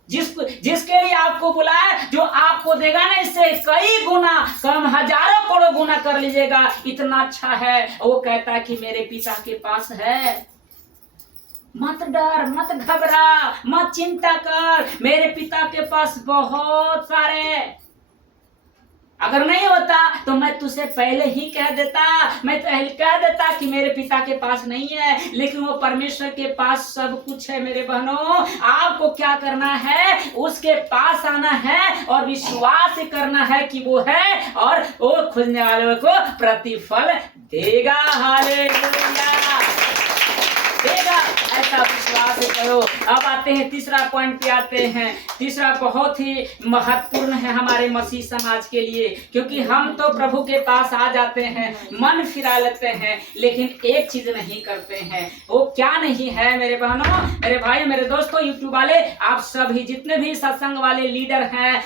जिसके लिए आपको बुलाया, जो आपको देगा ना, इससे कई गुना कम, हजारों करोड़ गुना कर लीजिएगा, इतना अच्छा है। वो कहता है कि मेरे पिता के पास है। मत डर, मत घबरा, मत चिंता कर, मेरे पिता के पास बहुत सारे अगर नहीं होता तो मैं तुझसे पहले ही कह देता, मैं पहले कह देता कि मेरे पिता के पास नहीं है, लेकिन वो परमेश्वर के पास सब कुछ है। मेरे बहनों, आपको क्या करना है? उसके पास आना है और विश्वास करना है कि वो है और वो खोजने वालों को प्रतिफल देगा। हालेलुया, देगा, ऐसा विश्वास करो। अब आते हैं तीसरा पॉइंट पे आते हैं। तीसरा बहुत ही महत्वपूर्ण है हमारे मसीह समाज के लिए, क्योंकि हम तो प्रभु के पास आ जाते हैं, मन फिरा लेते हैं, लेकिन एक चीज नहीं करते हैं। वो क्या नहीं है मेरे बहनों, मेरे भाई, मेरे दोस्तों, यूट्यूब वाले, आप सभी जितने भी सत्संग वाले लीडर हैं,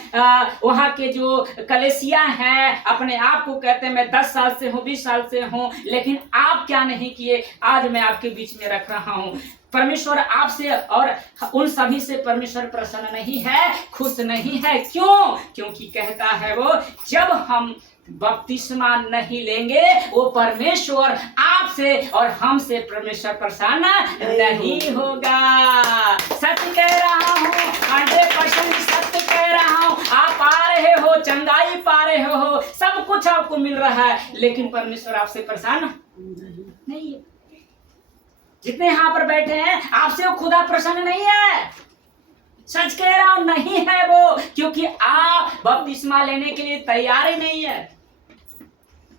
वहाँ के जो कलेसिया हैं, अपने आप को कहते हैं मैं 10 साल से हूँ, 20 साल से हूँ, लेकिन आप क्या नहीं किए? आज मैं आपके बीच में रख रहा हूँ। परमेश्वर आपसे और उन सभी से परमेश्वर प्रसन्न नहीं है, खुश नहीं है। क्यों? क्योंकि कहता है वो, जब हम बपतिस्मा नहीं लेंगे, वो परमेश्वर आपसे और हमसे परमेश्वर प्रसन्न नहीं होगा। सत्य कह रहा हूँ, 100% सत्य कह रहा हूँ। आप आ रहे हो, चंगाई पा रहे हो, सब कुछ आपको मिल रहा है, लेकिन परमेश्वर आपसे प्रसन्न नहीं है। जितने यहाँ पर बैठे हैं, आपसे वो खुदा प्रसन्न नहीं है। सच कह रहा हूं, नहीं है वो, क्योंकि आप बपतिस्मा लेने के लिए तैयार ही नहीं है।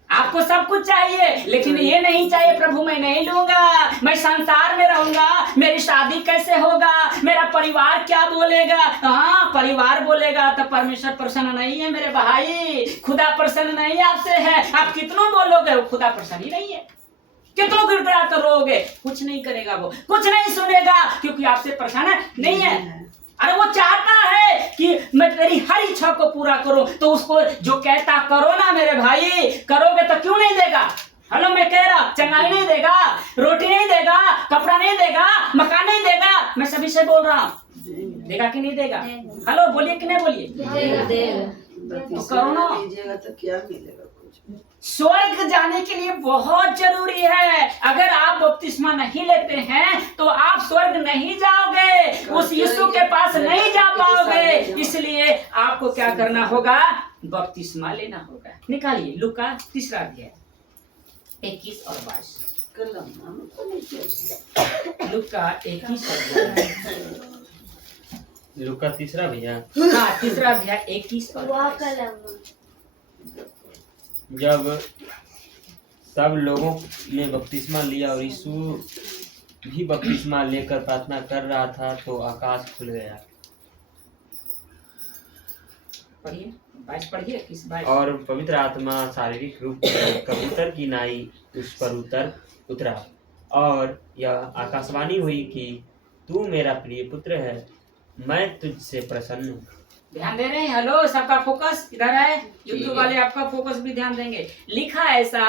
आपको सब कुछ चाहिए, लेकिन ये नहीं चाहिए, प्रभु मैं नहीं लूंगा, मैं संसार में रहूंगा, मेरी शादी कैसे होगा, मेरा परिवार क्या बोलेगा। हाँ, परिवार बोलेगा तो परमेश्वर प्रसन्न नहीं है मेरे भाई, खुदा प्रसन्न नहीं आपसे है। आप कितनों बोलोगे, वो खुदा प्रसन्न ही नहीं है। कितनों गिड़गिड़ा कर रोगे, कुछ नहीं करेगा, वो कुछ नहीं सुनेगा, क्योंकि आपसे प्रसन्न नहीं है। अरे वो चाहता है कि मैं तेरी हर इच्छा को पूरा करूं, तो उसको जो कहता करो ना मेरे भाई, करोगे तो क्यों नहीं देगा? हेलो, मैं कह रहा, चंगाई नहीं देगा, रोटी नहीं देगा, कपड़ा नहीं देगा, मकान नहीं देगा। मैं सभी से बोल रहा हूँ, देगा कि नहीं देगा? हेलो, बोलिए कि नहीं बोलिए? तो करो ना, दीजिएगा तो क्या मिलेगा? स्वर्ग जाने के लिए बहुत जरूरी है। अगर आप बपतिस्मा नहीं लेते हैं तो आप स्वर्ग नहीं जाओगे, उस यीशु के पास नहीं जा पाओगे। इसलिए आपको क्या करना होगा? बपतिस्मा लेना होगा। निकालिए लूका 3 अध्याय 21 और 22। लूका 21 अध्याय, लूका 3 भैया, हाँ 3 अध्याय 21 और 22। जब सब लोगों ने बपतिस्मा लिया और यीशु भी बपतिस्मा लेकर प्रार्थना कर रहा था, तो आकाश खुल गया। पढ़िए, 22 पढ़िए, 21 और पवित्र आत्मा शारीरिक रूप में कबूतर की नाई उस पर उतरा, और यह आकाशवाणी हुई कि तू मेरा प्रिय पुत्र है, मैं तुझसे प्रसन्न हूँ। ध्यान दे रहे हैं? हेलो, सबका फोकस इधर है। यूट्यूब वाले आपका फोकस भी ध्यान देंगे। लिखा ऐसा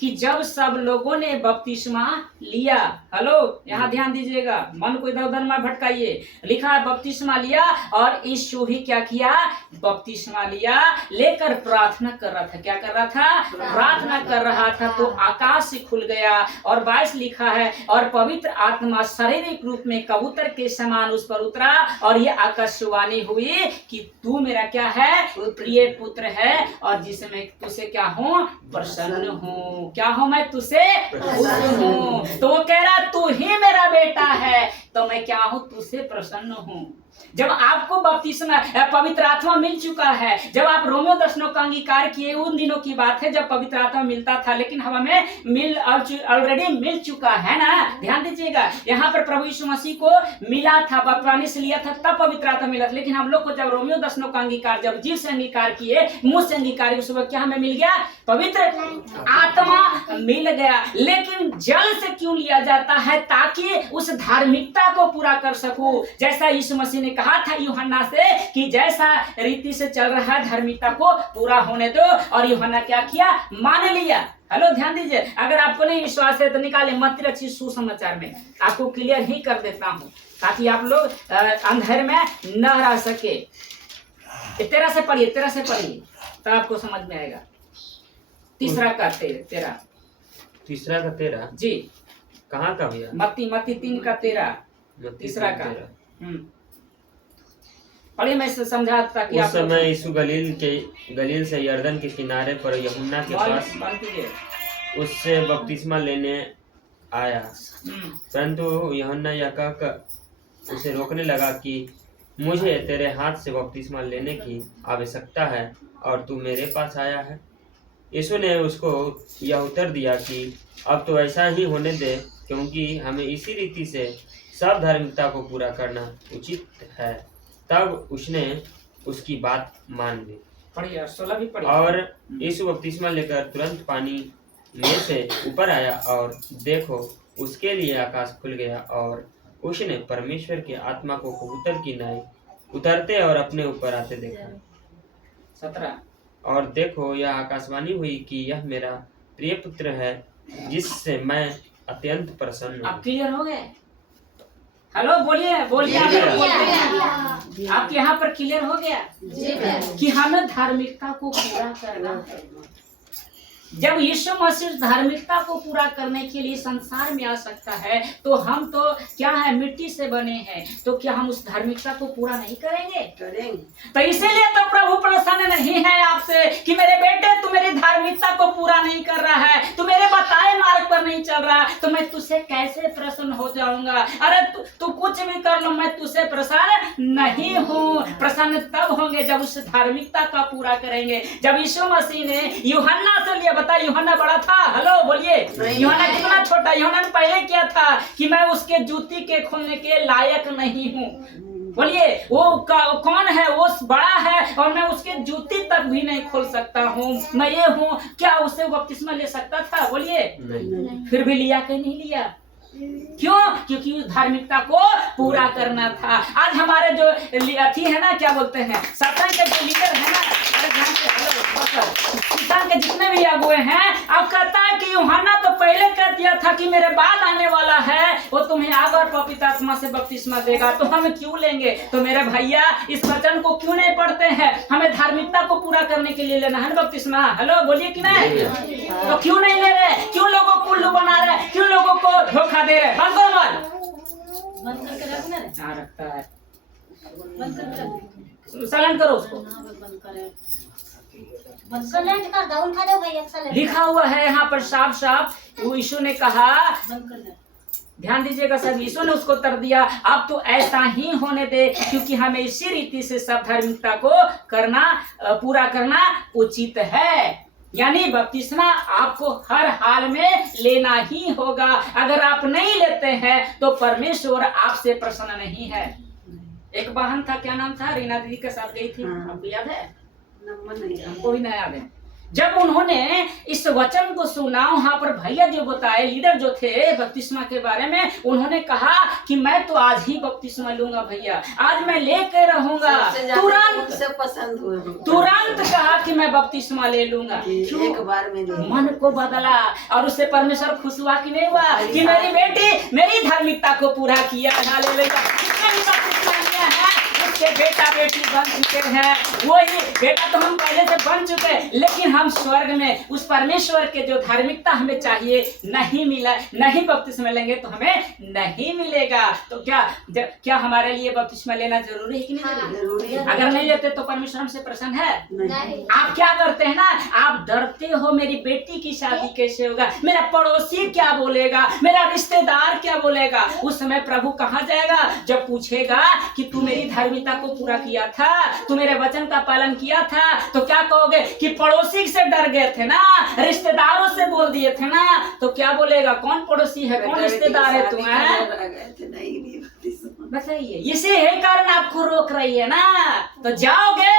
कि जब सब लोगों ने बपतिस्मा लिया, हेलो यहाँ ध्यान दीजिएगा, मन को इधर उधर मत भटकाइए। लिखा है बपतिस्मा लिया, और यीशु ही क्या किया? बपतिस्मा लिया, लेकर प्रार्थना कर रहा था। क्या कर रहा था? प्रार्थना कर रहा था। तो आकाश से खुल गया। और 22 लिखा है, और पवित्र आत्मा शारीरिक रूप में कबूतर के समान उस पर उतरा, और ये आकाशवाणी हुई कि तू मेरा क्या है? प्रिय पुत्र है, और जिसे मैं तुझसे क्या हूँ? प्रसन्न हूँ। क्या हूँ? मैं तुझसे प्रसन्न हूँ। तो वो कह रहा तू ही मेरा बेटा है, तो मैं क्या हूँ? तुझसे प्रसन्न हूँ। जब आपको बपतिस्मा पवित्र आत्मा मिल चुका है, जब आप रोमियो 10 का अंगीकार किए, उन दिनों की बात है जब पवित्र आत्मा मिलता था, लेकिन हमें ऑलरेडी मिल चुका है ना। ध्यान दीजिएगा, यहाँ पर प्रभु यीशु मसीह को मिला था, बपतिस्मा से लिया था, तब पवित्र आत्मा मिला था। लेकिन हम लोग को जब रोमियो 10 का अंगीकार, जब जीव से अंगीकार किए, मुंह से अंगीकार, उस वक्त क्या हमें मिल गया? पवित्र आत्मा मिल गया। लेकिन जल से क्यों लिया जाता है? ताकि उस धार्मिकता को पूरा कर सकूं, जैसा यीशु मसीह ने कहा था यूहन्ना से कि जैसा रीति से चल रहा है धार्मिकता को पूरा होने दो। और यूहन्ना क्या किया? मान लिया। हेलो, ध्यान दीजिए, अगर आपको नहीं विश्वास है तो निकाले मत्ती रचित सुसमाचार में, आपको क्लियर ही कर देता हूँ, ताकि आप लोग अंधेरे में न रह सके। 13 से पढ़िए, 13 से पढ़िए, तब आपको समझ में आएगा। 3 का 13 3 का 13 जी, कहाँ का भैया? मत्ती 3 का 13 मत्ती 3 का 13। पढ़िए, मैं समझाता कि उस समय यीशु गलील से यरदन के किनारे पर यूहन्ना के पास उससे बपतिस्मा लेने आया। परंतु यूहन्ना यह कहकर उसे रोकने लगा कि मुझे तेरे हाथ से बपतिस्मा लेने की आवश्यकता है और तू मेरे पास आया है। यीशु ने उसको यह उत्तर दिया कि अब तो ऐसा ही होने दे, क्योंकि हमें इसी रीति से सब धार्मिकता को पूरा करना उचित है। तब उसने उसकी बात मान ली। पढ़िए, 16 भी पढ़िए। और यीशु बपतिस्मा लेकर तुरंत पानी में से ऊपर आया और देखो उसके लिए आकाश खुल गया और उसने परमेश्वर की आत्मा को कबूतर की नाई उतरते और अपने ऊपर आते देखा। 17 और देखो यह आकाशवाणी हुई कि यह मेरा प्रिय पुत्र है जिससे मैं अत्यंत प्रसन्न आप हूँ। क्लियर हो गए? हेलो, बोलिए बोलिए, आपके यहाँ पर क्लियर हो गया कि हमें धार्मिकता को पूरा करना है। जब यीशु मसीह धार्मिकता को पूरा करने के लिए संसार में आ सकता है, तो हम तो क्या है, मिट्टी से बने हैं, तो क्या हम उस धार्मिकता को पूरा नहीं करेंगे? तो इसीलिए तो प्रभु प्रसन्न नहीं है आपसे कि मेरे बेटे तू मेरी धार्मिकता को पूरा नहीं कर रहा है, तू मेरे बताए मार्ग पर नहीं चल रहा, तो मैं तुझसे कैसे प्रसन्न हो जाऊंगा? अरे तू कुछ भी कर लो, मैं तुझसे प्रसन्न नहीं हूँ। प्रसन्न तब होंगे जब उस धार्मिकता का पूरा करेंगे। जब यीशु मसीह ने यूहन्ना से लिया, बता यूहन्ना बड़ा था? हेलो बोलिए, यूहन्ना कितना छोटा? यूहन्ना ने पहले क्या था कि मैं उसके जूती के खोलने के लायक नहीं हूँ। बोलिए, वो कौन है? वो बड़ा है और मैं उसके जूती तक भी नहीं खोल सकता हूँ, मैं ये हूँ। क्या उससे बपतिस्मा ले सकता था? बोलिए, फिर भी लिया कि नहीं लिया? क्यों? क्योंकि उस धार्मिकता को पूरा करना था। आज हमारे जो अथी है ना, क्या बोलते हैं, सत्संग के जो लीडर है ना, अरे ध्यान से, सत्संग के जितने भी अगुए हैं, अब कहता है कि यूहन्ना तो पहले कह दिया था कि मेरे बाद आने वाला है, वो तुम्हें आग और पवित्र आत्मा से बपतिस्मा देगा, तो हम क्यों लेंगे? तो मेरे भैया इस वचन को क्यों नहीं पढ़ते हैं? हमें धार्मिकता को पूरा करने के लिए लेना है ना बपतिस्मा। हेलो बोलिए कि नहीं? तो क्यों नहीं ले रहे? क्यों लोगों को उल्लू बना रहे? क्यों लोगों को धोखा दे रहे? बंद करके रखना रे। हाँ, रखता है, साइलेंट करो उसको। लिखा हुआ है यहाँ पर साफ साफ, यीशु ने कहा, ध्यान दीजिएगा सब, यीशु ने उसको उत्तर दिया, अब तो ऐसा ही होने दे, क्योंकि हमें इसी रीति से सब धार्मिकता को करना पूरा करना उचित है। यानी बपतिस्मा आपको हर हाल में लेना ही होगा। अगर आप नहीं लेते हैं तो परमेश्वर आपसे प्रसन्न नहीं है। एक बहन था, क्या नाम था, रीना दीदी के साथ गई थी, आपको याद है? हमको भी नहीं याद है। जब उन्होंने इस वचन को सुना, वहां पर भैया जो बताए, लीडर जो थे बपतिस्मा के बारे में, उन्होंने कहा कि मैं तो आज ही बपतिस्मा लूंगा भैया, आज मैं लेकर रहूंगा। तुरंत कहा कि मैं बपतिस्मा ले लूंगा। एक बार में मन को बदला और उससे परमेश्वर खुश हुआ कि नहीं हुआ कि मेरी बेटी मेरी धार्मिकता को पूरा किया। हालेलुया। जितने भी बपतिस्मा लिया है उसके बेटा बेटी बन चुके हैं। वही बेटा तो हम पहले से बन चुके हैं, लेकिन हम स्वर्ग में उस परमेश्वर के जो धार्मिकता हमें चाहिए नहीं मिला, नहीं बपतिस्मा लेंगे तो हमें नहीं मिलेगा। तो क्या हमारे लिए बपतिस्मा लेना जरूरी है कि नहीं जरूरी है? अगर नहीं लेते तो परमेश्वर हमसे प्रसन्न है नहीं। आप क्या करते हैं ना, आप डरते हो मेरी बेटी की शादी कैसे होगा, मेरा पड़ोसी क्या बोलेगा, मेरा रिश्तेदार क्या बोलेगा। उस समय प्रभु कहाँ जाएगा? जब पूछेगा कि तू मेरी धार्मिकता को पूरा किया था, तू मेरे वचन का पालन किया था, तो क्या कहोगे कि पड़ोसी से डर गए थे ना, रिश्तेदारों से बोल दिए थे ना, तो क्या बोलेगा? कौन पड़ोसी है, कौन रिश्तेदार है तुम्हें? बताइए। इसी है कारण आपको रोक रही है ना। तो जाओगे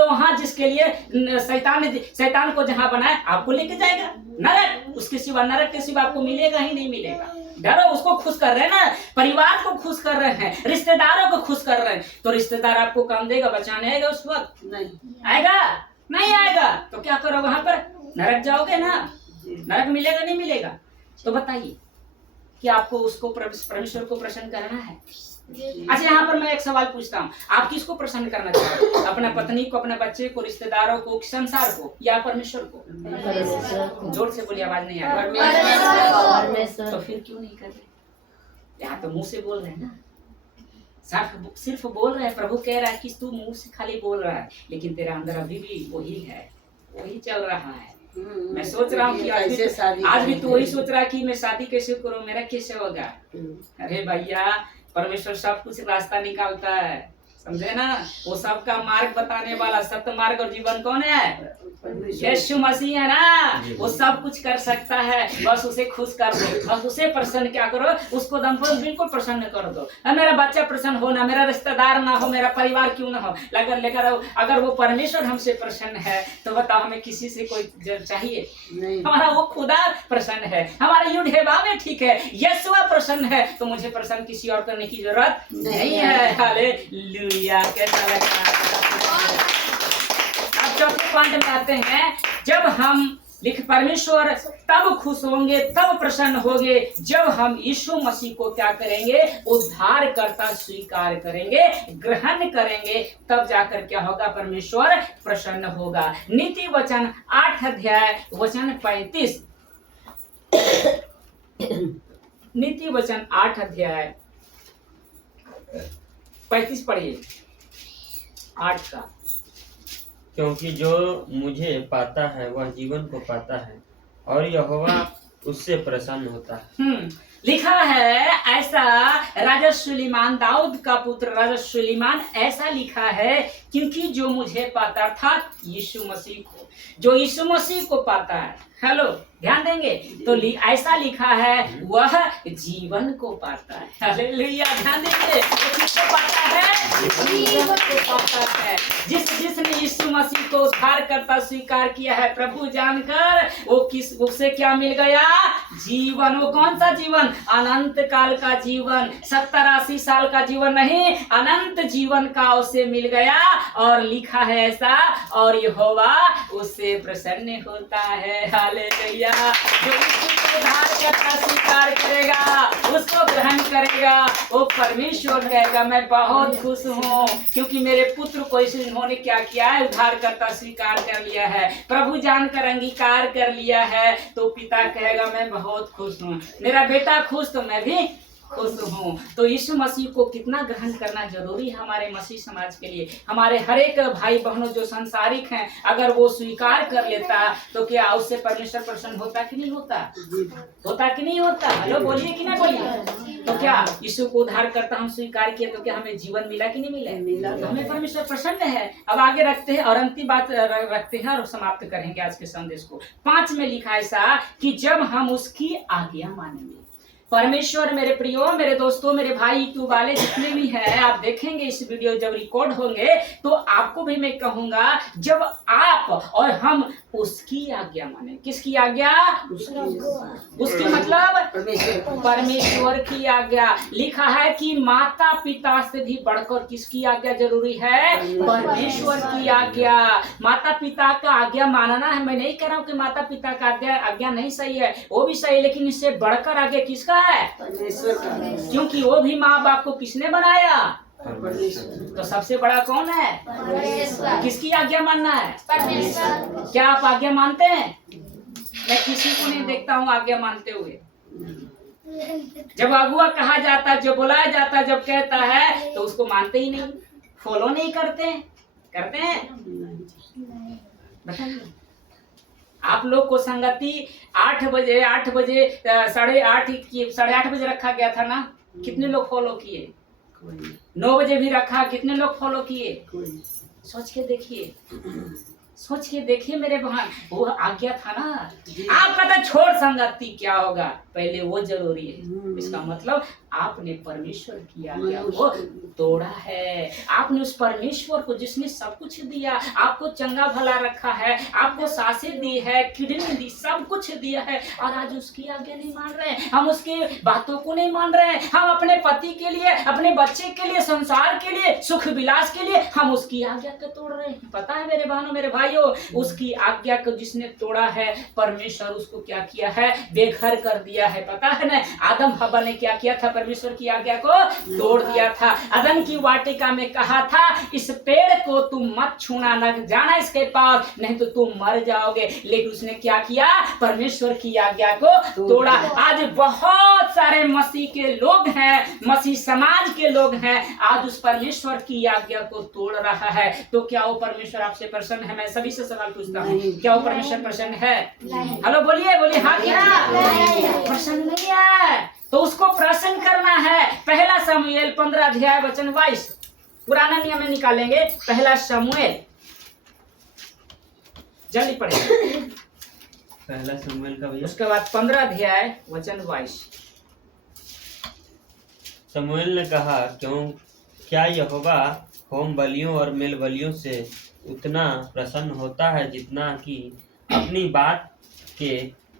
वहां जिसके लिए शैतान को जहां बनाए आपको लेके जाएगा नरक। उसके सिवा, नरक के सिवा आपको मिलेगा ही नहीं मिलेगा। डरो, उसको खुश कर रहे हैं ना, परिवार को खुश कर रहे हैं, रिश्तेदारों को खुश कर रहे हैं, तो रिश्तेदार आपको काम देगा, बचाने आएगा उस वक्त? नहीं आएगा, नहीं आएगा। तो क्या करो, वहां पर नरक जाओगे ना, नरक मिलेगा नहीं मिलेगा? तो बताइए कि आपको उसको परमेश्वर को प्रसन्न करना है? अच्छा, यहाँ पर मैं एक सवाल पूछता हूँ, आप किसको प्रसन्न करना चाहते हो? अपना पत्नी को, अपने बच्चे को, रिश्तेदारों को, संसार को, या परमेश्वर को? जोर से बोलिए, आवाज नहीं आ रही। तो फिर क्यों नहीं कर रहे? यहाँ तो मुंह से बोल रहे हैं ना। सिर्फ बोल रहे हैं, प्रभु कह रहा है कि तू मुंह से खाली बोल रहा है, लेकिन तेरे अंदर अभी भी वही है, वही चल रहा है। मैं सोच रहा हूँ कि आज भी तू वही सोच रहा है कि मैं शादी कैसे करूँ, मेरा कैसे होगा। अरे भैया, परमेश्वर सब कुछ रास्ता निकालता है, समझे ना। वो सबका मार्ग बताने वाला, सत्य मार्ग और जीवन कौन है? यीशु मसीह है ना। वो सब कुछ कर सकता है, बस उसे खुश कर दो, बस उसे प्रसन्न क्या करो, उसको दम पर बिल्कुल प्रसन्न कर दो। मेरा बच्चा प्रसन्न हो ना, मेरा रिश्तेदार ना हो, मेरा परिवार क्यों ना हो, लेकर अगर वो परमेश्वर हमसे प्रसन्न है तो बताओ हमें किसी से कोई चाहिए नहीं। हमारा वो खुदा प्रसन्न है, हमारा युद्ध है बाबे ठीक है, यीशु प्रसन्न है, तो मुझे प्रसन्न किसी और करने की जरूरत नहीं है। हालेलुया। कैसा लगा? अब चौथे पॉइंट में आते हैं। जब हम लिख परमेश्वर तब खुश होंगे, तब प्रसन्न होंगे जब हम यीशु मसीह को क्या करेंगे? उद्धार करता स्वीकार करेंगे, ग्रहण करेंगे, तब जाकर क्या होगा? परमेश्वर प्रसन्न होगा। नीति वचन 8 अध्याय वचन 35। नीति वचन 8 अध्याय 35 पढ़िए, 8 का। क्योंकि जो मुझे पाता है वह जीवन को पाता है और यहोवा उससे प्रसन्न होता है। लिखा है ऐसा, राजा सुलेमान, दाऊद का पुत्र राजा सुलेमान ऐसा लिखा है, क्योंकि जो मुझे पाता, अर्थात यीशु मसीह को, जो यीशु मसीह को पाता है, हेलो ध्यान देंगे तो ऐसा लिखा है वह जीवन को पाता है। हालेलुया। ध्यान देंगे, वो किसको पाता है? जीवन को पाता है। जिसने यीशु मसीह को उद्धार करता स्वीकार किया है, प्रभु जानकर उससे क्या मिल गया? जीवन। वो कौन सा जीवन? अनंत काल का जीवन, 70-80 साल का जीवन नहीं, अनंत जीवन का उसे मिल गया। और लिखा है ऐसा, और यहोवा उससे प्रसन्न होता है। हालेलुया। जो उसको उद्धार करता स्वीकार करेगा, उसको ग्रहण करेगा, वो परमेश्वर कहेगा मैं बहुत खुश हूँ, क्योंकि मेरे पुत्र को इन्होंने क्या किया है? उद्धार करता स्वीकार कर लिया है, प्रभु जानकर अंगीकार कर लिया है। तो पिता कहेगा मैं बहुत खुश हूँ, मेरा बेटा खुश तो मैं भी खुश हूँ। तो यीशु मसीह को कितना ग्रहण करना जरूरी है हमारे मसीह समाज के लिए। हमारे हर एक भाई बहनों जो संसारिक हैं, अगर वो स्वीकार कर लेता तो क्या उससे परमेश्वर प्रसन्न होता कि नहीं होता? होता कि नहीं होता? हेलो बोलिए कि नहीं बोलिए? तो क्या यीशु को उद्धार करता हम स्वीकार किए तो क्या हमें जीवन मिला कि नहीं मिला? तो हमें परमेश्वर प्रसन्न है। अब आगे रखते हैं और अंतिम बात रखते हैं और समाप्त करेंगे आज के संदेश को। 5 में लिखा ऐसा कि जब हम उसकी आज्ञा मानेंगे। परमेश्वर, मेरे प्रियो, मेरे दोस्तों, मेरे भाई यूट्यूब वाले जितने भी हैं, आप देखेंगे इस वीडियो जब रिकॉर्ड होंगे तो आपको भी मैं कहूंगा, जब आप और हम उसकी आज्ञा माने। किसकी आज्ञा? उसकी मतलब परमेश्वर की आज्ञा। लिखा है कि माता पिता से भी बढ़कर किसकी आज्ञा जरूरी है? परमेश्वर की आज्ञा। माता पिता का आज्ञा मानना है। मैं नहीं कह रहा हूँ कि माता पिता का आज्ञा नहीं सही है, वो भी सही है, लेकिन इससे बढ़कर आज्ञा किसका है? परमेश्वर का। क्योंकि वो भी माँ बाप को किसने बनाया? तो सबसे बड़ा कौन है? परमेश्वर। किसकी आज्ञा मानना है? परमेश्वर। क्या आप आज्ञा मानते हैं? मैं किसी को नहीं देखता हूँ आज्ञा मानते हुए। जब अगुआ कहा जाता, जब बुलाया जाता, जब कहता है तो उसको मानते ही नहीं, फॉलो नहीं करते। करते हैं? बताइए। आप लोग को संगति 8 बजे 8:30 बजे रखा गया था ना, कितने लोग फॉलो किए? 9 बजे भी रखा, कितने लोग फॉलो किए? सोच के देखिए, सोच के देखिए मेरे बहन, वो आज्ञा था ना। आप कहते छोड़ संगति, क्या होगा? पहले वो जरूरी है। इसका मतलब आपने परमेश्वर की आज्ञा को तोड़ा है। आपने उस परमेश्वर को, जिसने सब कुछ दिया, आपको चंगा भला रखा है, आपको सांसें दी है, किडनी दी, सब कुछ दिया है, और आज उसकी आज्ञा नहीं मान रहे हैं। हम उसकी बातों को नहीं मान रहे हैं। हम अपने पति के लिए, अपने बच्चे के लिए, संसार के लिए, सुख विलास के लिए हम उसकी आज्ञा को तोड़ रहे हैं। पता है मेरे बहनों, मेरे भाइयों, उसकी आज्ञा को जिसने तोड़ा है, परमेश्वर उसको क्या किया है? बेघर कर दिया है। पता है ना, आदम हवा ने क्या किया था? परमेश्वर की आज्ञा को तोड़ दिया था। अदन की वाटिका में कहा था इस पेड़ को तुम मत छूना, न जाना इसके पास, नहीं तो तुम मर जाओगे। लेकिन उसने क्या किया? परमेश्वर की आज्ञा को तोड़ा। आज बहुत सारे मसीह के लोग हैं, मसीह समाज के लोग हैं, आज उस परमेश्वर की आज्ञा को तोड़ रहा है। तो क्या वो परमेश्वर आपसे प्रसन्न है? मैं सभी से सवाल पूछता हूँ, क्या वो परमेश्वर प्रसन्न है? हेलो बोलिए, बोलिए हाँ क्या? प्रसन्न नहीं है। तो उसको प्रसन्न करना है। पहला शमूएल 15 अध्याय वचन 22, पुराना नियम में निकालेंगे। पहला शमूएल, जल्दी पढ़ेंगे। पहला शमूएल का भैया, उसके बाद 15 अध्याय वचन 22। शमूएल ने कहा, क्या यहोवा होम बलियों और मेल बलियों से उतना प्रसन्न होता है जितना कि अपनी बात के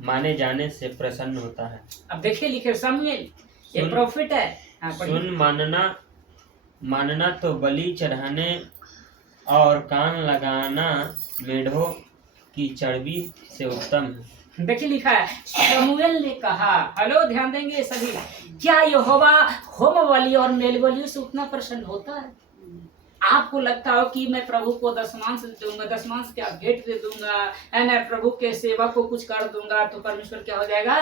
माने जाने से प्रसन्न होता है? अब देखिए लिखे शमूएल, ये सुन- प्रॉफिट है। हाँ, पढ़िए। सुन, मानना तो बलि चढ़ाने और कान लगाना मेढ़ों की चर्बी से उत्तम है। देखिए लिखा है शमूएल ने कहा, हेलो ध्यान देंगे सभी, क्या यहोवा होम बलि और मेल बलियों से उतना प्रसन्न होता है? आपको लगता हो कि मैं प्रभु को दशमांश दूंगा, दशमांश क्या भेंट दे दूंगा, है ना, प्रभु के सेवा को कुछ कर दूंगा तो परमेश्वर क्या हो जाएगा?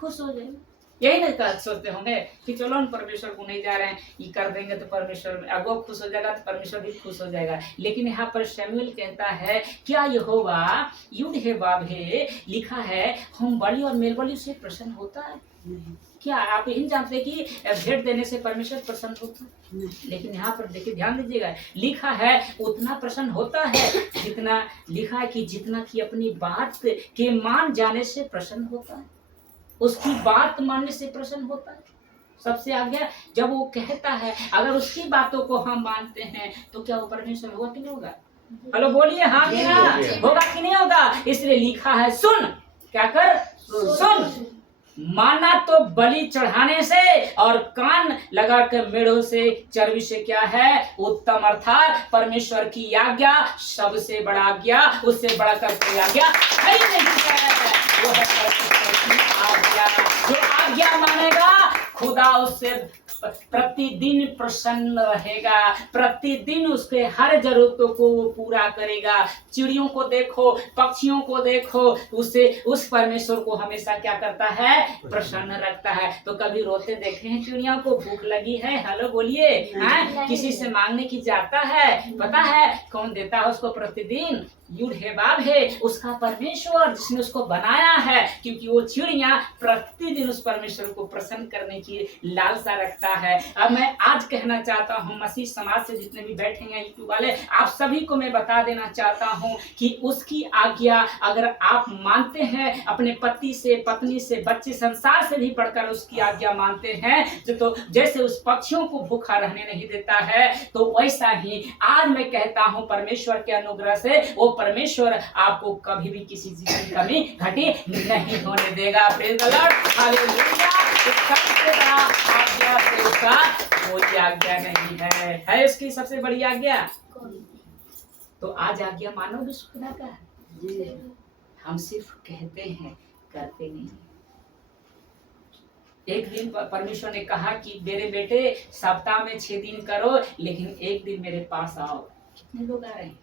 खुश हो जाएगा। यही नहीं सोचते होंगे कि चलो हम परमेश्वर को नहीं जा रहे हैं, ये कर देंगे तो परमेश्वर अब वो खुश हो जाएगा, तो परमेश्वर भी खुश हो जाएगा। लेकिन यहाँ पर शमूएल कहता है क्या यहोवा युड हे बाब हे लिखा है होम बलि और मेल बलि से प्रसन्न होता है? क्या आप यही जानते कि भेंट देने से परमेश्वर प्रसन्न होता है? लेकिन यहाँ पर देखिए, ध्यान दीजिएगा, लिखा है उतना प्रसन्न होता है जितना, लिखा है कि जितना कि अपनी बात के मान जाने से प्रसन्न होता है, उसकी बात मानने से प्रसन्न होता है। सबसे आगे जब वो कहता है अगर उसकी बातों को हम मानते हैं तो क्या वो परमेश्वर होगा कि नहीं होगा? हेलो बोलिए हाँ कि ना? होगा कि नहीं होगा? इसलिए लिखा है सुन, क्या कर? सुन, माना तो बलि चढ़ाने से और कान लगाकर मेढ़ों से चर्बी से क्या है? उत्तम। अर्थात परमेश्वर की आज्ञा सबसे बड़ा आज्ञा, उससे बड़ा कर कोई आज्ञा है नहीं है। वो है परमेश्वर की आज्ञा। जो आज्ञा मानेगा खुदा उससे प्रतिदिन प्रसन्न रहेगा, प्रतिदिन उसके हर जरूरतों को वो पूरा करेगा। चिड़ियों को देखो, पक्षियों को देखो, उसे उस परमेश्वर को हमेशा क्या करता है? प्रसन्न रखता है। तो कभी रोते देखे हैं चिड़ियों को? भूख लगी है, हेलो बोलिए, हैं? किसी से मांगने की जाता है? पता है कौन देता है उसको प्रतिदिन? युड हे बाब है, उसका परमेश्वर जिसने उसको बनाया है, क्योंकि वो चिड़िया प्रतिदिन उस परमेश्वर को प्रसन्न करने की लालसा रखता है। अब मैं आज कहना चाहता हूँ मसीह समाज से जितने भी बैठे हैं यूट्यूब वाले, आप सभी को मैं बता देना चाहता हूँ कि उसकी आज्ञा अगर आप मानते हैं, अपने पति से, पत्नी से, बच्चे, संसार से भी बढ़कर उसकी आज्ञा मानते हैं, तो जैसे उस पक्षियों को भूखा रहने नहीं देता है, तो वैसा ही आज मैं कहता हूँ परमेश्वर के अनुग्रह से वो परमेश्वर आपको कभी भी किसी चीज की कमी घटी नहीं होने देगा। Praise the Lord, hallelujah. सबसे बड़ा आज्ञा से उसका कोई आज्ञा नहीं है उसकी सबसे बड़ी आज्ञा। तो आज आज्ञा मानोगे खुदा का? हम सिर्फ कहते हैं, करते नहीं। एक दिन परमेश्वर ने कहा कि मेरे बेटे सप्ताह में 6 दिन करो, लेकिन एक दिन मेरे पास आओ। कितने लोग आ रहे हैं?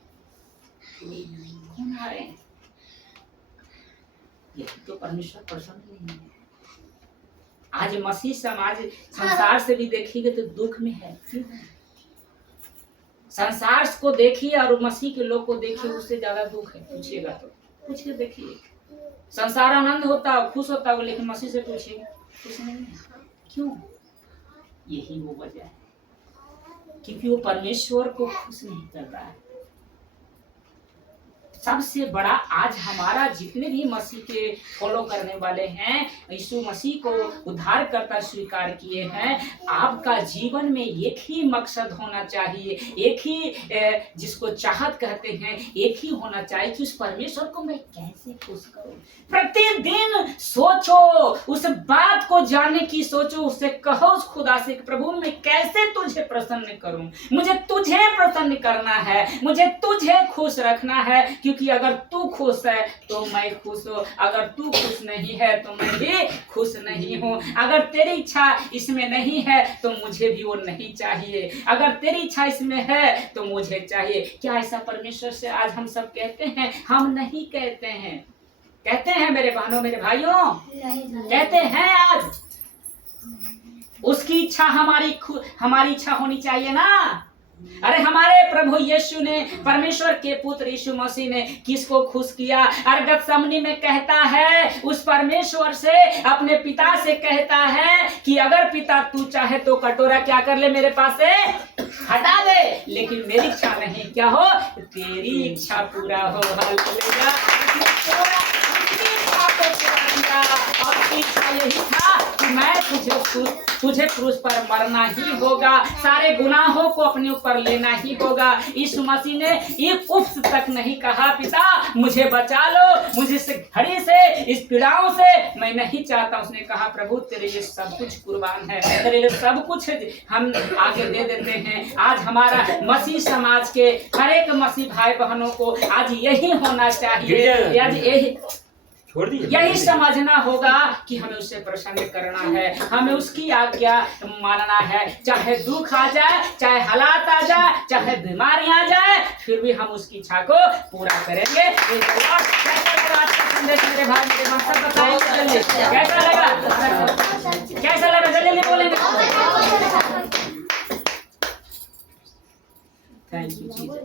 कौन आ रहे हैं? यही तो परमेश्वर प्रसन्न नहीं है। आज मसीह समाज संसार से भी देखिएगा तो दुख में है। संसार को देखिए और मसीह के लोग को देखिए, उससे ज्यादा दुख है। पूछिएगा तो पूछ के देखिए, संसार आनंद होता है, खुश होता है, लेकिन मसीह से पूछिएगा खुश नहीं है। क्यों? यही वो वजह है, क्योंकि वो परमेश्वर को खुश नहीं कर रहा है। सबसे बड़ा आज हमारा जितने भी मसीह के फॉलो करने वाले हैं, यीशु मसीह को उद्धारकर्ता स्वीकार किए हैं, आपका जीवन में एक ही मकसद होना चाहिए, एक ही जिसको चाहत कहते हैं, एक ही होना चाहिए कि उस परमेश्वर को मैं कैसे खुश करूं। प्रतिदिन सोचो, उस बात को जानने की सोचो, उससे कहो उस खुदा से प्रभु मैं कैसे तुझे प्रसन्न करूं, मुझे तुझे प्रसन्न करना है, मुझे तुझे खुश रखना है, क्योंकि अगर तू खुश है तो मैं खुश हूँ, अगर तू खुश नहीं है तो मैं भी खुश नहीं हूँ। अगर तेरी इच्छा इसमें नहीं है तो मुझे भी वो नहीं चाहिए, अगर तेरी इच्छा इसमें है तो मुझे चाहिए। क्या ऐसा परमेश्वर से आज हम सब कहते हैं? हम नहीं कहते हैं। कहते हैं मेरे बहनों मेरे भाइयों, कहते हैं आज उसकी इच्छा हमारी इच्छा होनी चाहिए ना। अरे हमारे प्रभु यीशु ने, परमेश्वर के पुत्र यीशु मसीह ने किसको खुश किया? अरे गतसमनी में कहता है उस परमेश्वर से, अपने पिता से कहता है कि अगर पिता तू चाहे तो कटोरा क्या कर ले मेरे पास से हटा दे, लेकिन मेरी इच्छा नहीं, क्या हो? तेरी इच्छा पूरा हो। हालेलुया। और इच्छा यही था कि मैं तुझे क्रूस पर मरना ही होगा, सारे गुनाहों को अपने ऊपर लेना ही होगा। यीशु मसीह ने एक उफ्त तक नहीं कहा पिता मुझे बचा लो, मुझे इस घड़ी से, इस पीड़ाओं से मैं नहीं चाहता। उसने कहा प्रभु तेरे लिए सब कुछ कुर्बान है, तेरे लिए सब कुछ हम आगे दे देते हैं। आज हमारा मसीह समाज के हर एक मसीह भाई बहनों को आज यही होना चाहिए, आज यही समझना होगा कि हमें उससे प्रसन्न करना है, हमें उसकी आज्ञा मानना है। चाहे दुख आ जाए, चाहे हालात आ जाए, चाहे बीमारियां आ जाए, फिर भी हम उसकी इच्छा को पूरा करेंगे। संदेश मेरे भाई मेरे बहन सब बताएंगे, कैसा लगा? कैसा लगा? जल्दी बोले।